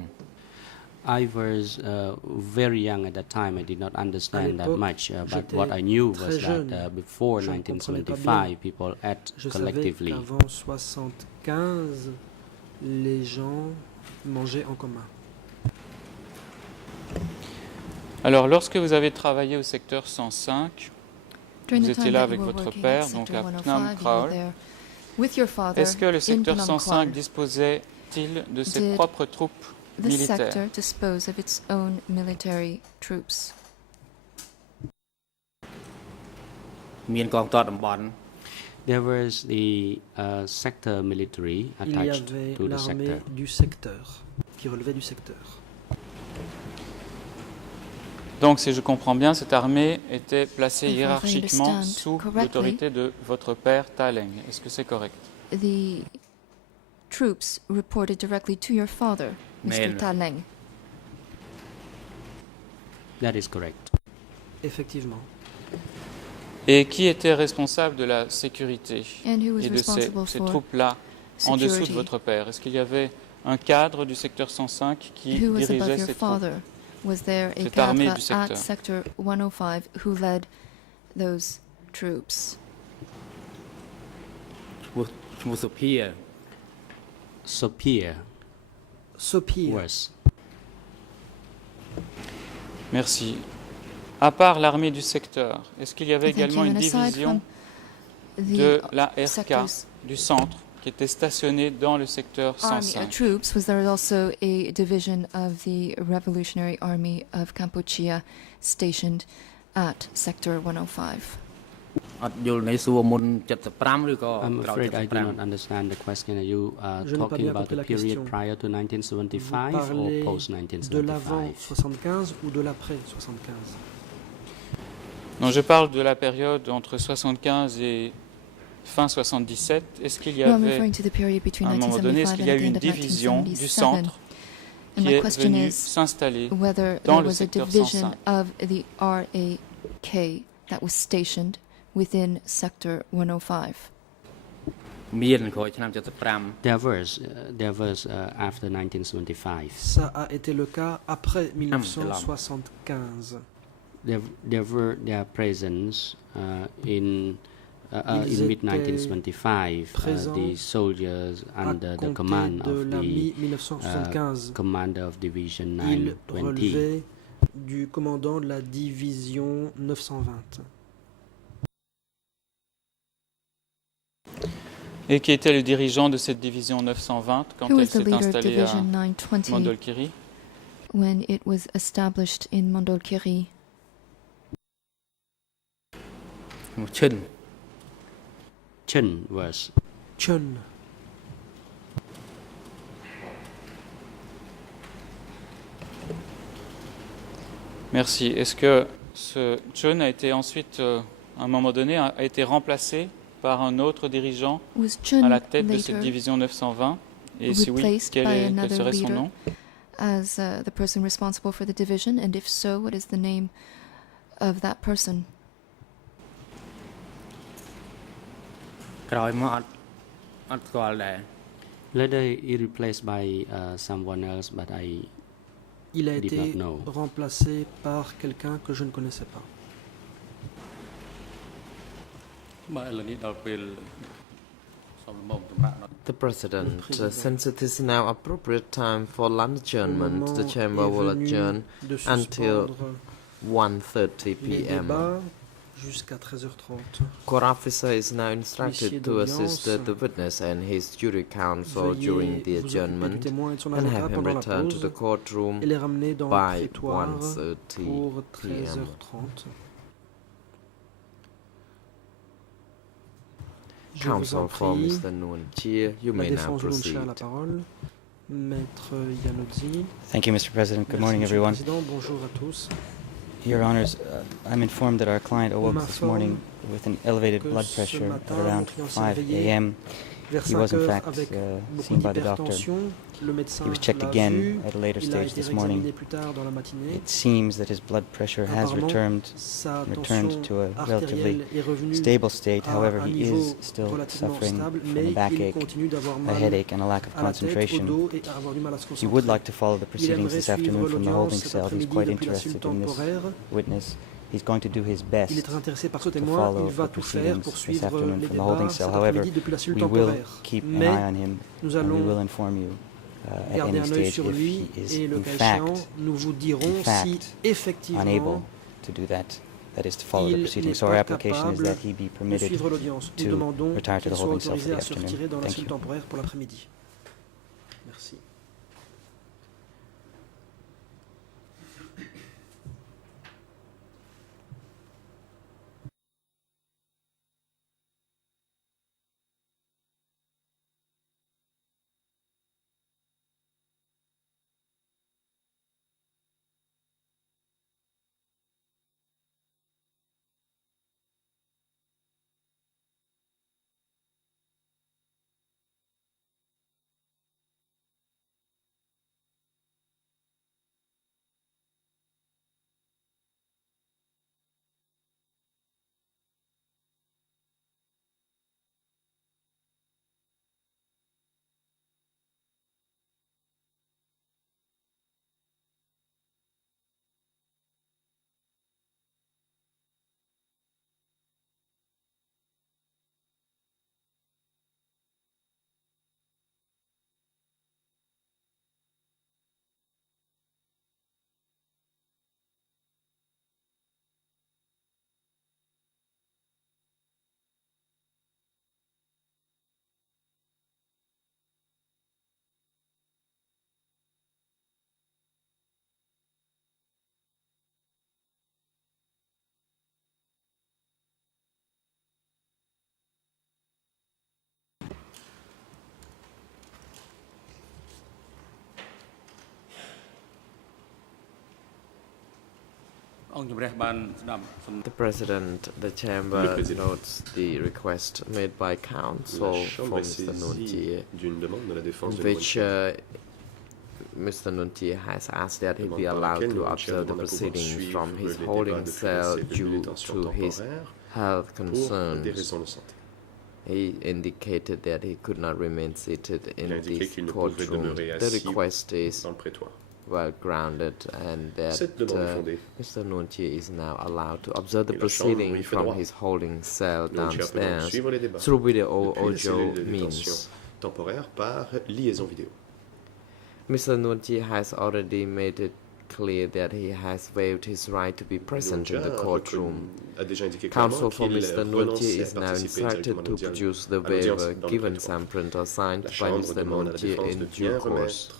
I was very young at that time. I did not understand that much. But what I knew was that before 1975, people ate Je savais collectively. qu'avant 75, les gens manger en commun. Alors, lorsque vous avez travaillé au secteur 105, During vous the time étiez là that avec you were votre working père, at donc Sector à 105, Phnom you were Kraul. there with your father Est-ce que le in secteur Phnom 105 Kraul. disposait-il de ses Did propres troupes The militaires? sector dispose of its own military troops. មានកងទ័ពតំបន់ There was the sector military Il y attached avait to the l'armée sector. du secteur, qui relevait du secteur. Donc, si je comprends bien, cette armée était placée If I hiérarchiquement understand sous correctly, l'autorité de votre père Taleng. Est-ce que c'est correct? The troops reported directly to your father, Mr. Male. Taleng. That is correct. Effectivement. Et qui était responsable de la sécurité And who was et de responsible ces for troupes-là en dessous de security? votre père? Est-ce qu'il y avait un cadre du secteur 105 qui Who was dirigeait above your ces troupes? father? Was there a Cette armée cadre du secteur. at Sector 105 who led those troops? ឈ្មោះសុភា Sophia Sopir. was. Merci. À part l'armée du secteur, est-ce qu'il y avait Thank également you. une And aside division from de the la RK sectors du centre qui était stationnée dans le secteur army 105? troops, was there also a division of the Revolutionary Army of Kampuchea stationed at Sector 105? អត់យល់នៃសួរមុន75ឬក៏ I'm ក្រោយ afraid I do not 75 understand the question. Are you Je n'ai pas talking bien about compris the la period question. prior to Vous 1975 or parlez post de l'avant 1975? 75 ou de l'après 75? Non, je parle de la période entre 75 et fin 77. Est-ce qu'il y No, I'm avait, referring to the period between à un moment donné, est-ce 1975 qu'il y a and eu the une end of division du 1977? centre And qui my est question venue is s'installer whether dans there le was a secteur division 105? of the RAK that was stationed within Sector 105. មានក្រោយឆ្នាំ75 There was after 1975. Ça a été le cas après 1975. There were their presence in Ils mid 1975. présents The soldiers À under the compter command de of la the mi-1975, commander of Division il 920. relevait du commandant de la division 920. Et qui était le dirigeant de cette division 920 quand Who elle was the s'est leader of installée Division à 920 Mandolkiri? when it was established in Mandolkiri? ឈ្មោះឈិន Chen was. Chun. Merci. Est-ce que ce Chun a été ensuite, à un moment donné, a été remplacé par un autre dirigeant Was Chun à la tête de cette later division 920? Et si oui, replaced by quel another serait son leader? nom? as the person responsible for the division? And if so, what is the name of that person? ក្រោយមកអត់ស្គាល់ដែរ Later he replaced by someone else, but I Il a did été not know. remplacé par quelqu'un que je ne connaissais pas. បើឥឡូវនេះដល់ពេលសូមលំអរសម្រាប់ The President, Président. since it is now appropriate time for lunch Au adjournment, moment the chamber est will venu adjourn de until suspendre 1:30 les p.m. débats jusqu'à 13h30. Court officer is now instructed Huissier to assist d'audience, the witness and his jury counsel during Veuillez the vous occuper du adjournment témoin et de son and have avocat him pendant la return to pause the courtroom et les ramener dans le by prétoire 1:30 pour p.m. 13h30. Je vous en Counsel for prie, Mr. Noon Chia, you la may now défense de Nuncha a la proceed. parole. Maître Yanodzi. Thank you, Mr. President. Good Merci, morning, Monsieur le everyone. Président. Bonjour à tous. Your Honors, I'm informed that our client On awoke this morning m'informe with an elevated que blood ce pressure matin, at around mon client s'est 5 réveillé a.m. Vers He was 5 in heures fact avec beaucoup seen by the doctor. d'hypertension. Le médecin He was checked l'a again vu. at a later Il a stage été this morning. réexaminé plus tard dans la matinée. It seems that his blood pressure has Apparemment, sa returned tension to a relatively artérielle est revenue stable state. à However, un he niveau is still relativement suffering stable, from mais a il backache, continue d'avoir a mal headache, and a lack of à la tête, au concentration. dos et à avoir du mal à se He concentrer. would like to follow the Il proceedings aimerait this afternoon suivre from the holding l'audience cet cell. He's après-midi quite depuis la cellule interested in this temporaire. witness. He's going to do his best Il est très intéressé par ce to témoin. follow Il va the tout faire proceedings pour this suivre afternoon les from the holding débats cell. cet However, après-midi depuis la cellule we will temporaire. keep an eye Mais on him nous and we will allons inform you at garder any un œil stage sur if lui he is et le in cas fact, échéant, nous vous dirons si unable effectivement to do that. That is to follow the il proceedings. n'est So our pas application is capable that he be de permitted suivre l'audience. Nous to demandons retire to qu'il the soit holding cell for autorisé the à se retirer afternoon. dans la Thank cellule you. temporaire pour l'après-midi. Merci. The President, the Chamber notes the request made by counsel for Mr. Nuntier, which Mr. Nuntier has asked that he be allowed to observe the proceedings from his holding cell due to his health concerns. He indicated that he could not remain seated in this courtroom. The request is well grounded and that Mr. Nuntier is now allowed to observe the proceedings from his holding cell downstairs through video audio means. Mr. Nuntier has already made it clear that he has waived his right to be present in the courtroom. Counsel for Mr. Nuntier is now instructed to produce the waiver given, stamped or signed by Mr. Nuntier in due course.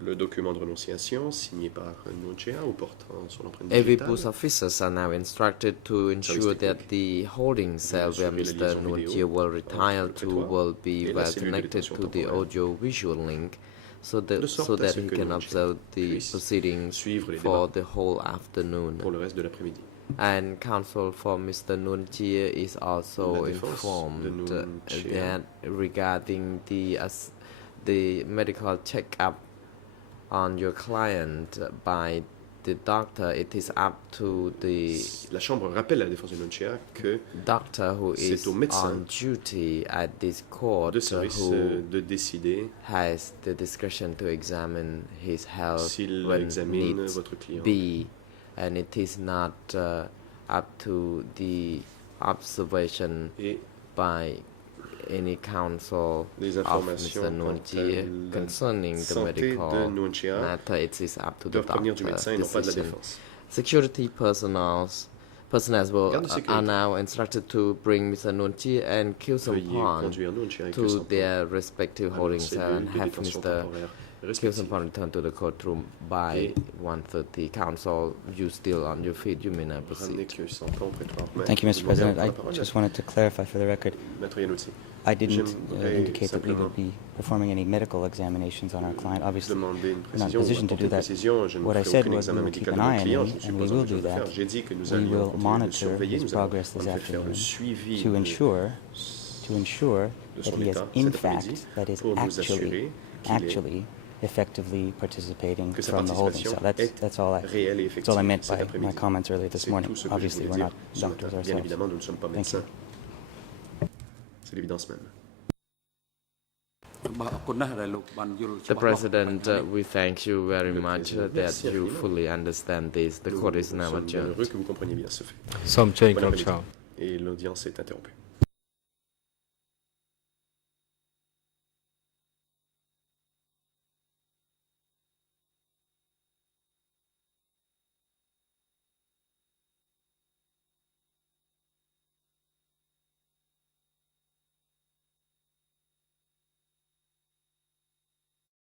Le document de renonciation signé par Nuntia ou portant son empreinte AVPU's officers are now instructed to ensure that the holding cell where Mr. Nuntier will retire to will be well connected to the audio-visual link so that he can observe the proceedings for the whole afternoon. And counsel for Mr. Nuntier is also informed that regarding the medical checkup on your client by the doctor, it is up to the La Chambre rappelle à la défense de Nuntia que doctor who is on duty at this court de décider has the discretion to examine his health when needs be, and it is not up to the observation by any counsel of Mr. Nuntier concerning the medical matter. It is up to the doctor's decision. Security personnel are now instructed to bring Mr. Nuntier and Kyew Samphan to their respective holding cell and have Mr. Kyew Samphan return to the courtroom by 1:30. Counsel, you still on your feet, you may now proceed. Thank you, Mr. President. I just wanted to clarify for the record. I didn't indicate that we would be performing any medical examinations on our client. Obviously, we're not in a position to do that. What I said was we will keep an eye on him, and we will do that. We will monitor his progress this afternoon to ensure that he is, in fact, that is actually effectively participating from the holding cell. That's all I meant by my comments earlier this morning. Obviously, we're not doctors ourselves. Thank you. C'est l'évidence même. The President, we thank you very much that you fully understand this. The court is now adjourned. Heureux que vous compreniez bien ce fait. Some change, Et l'audience est interrompue.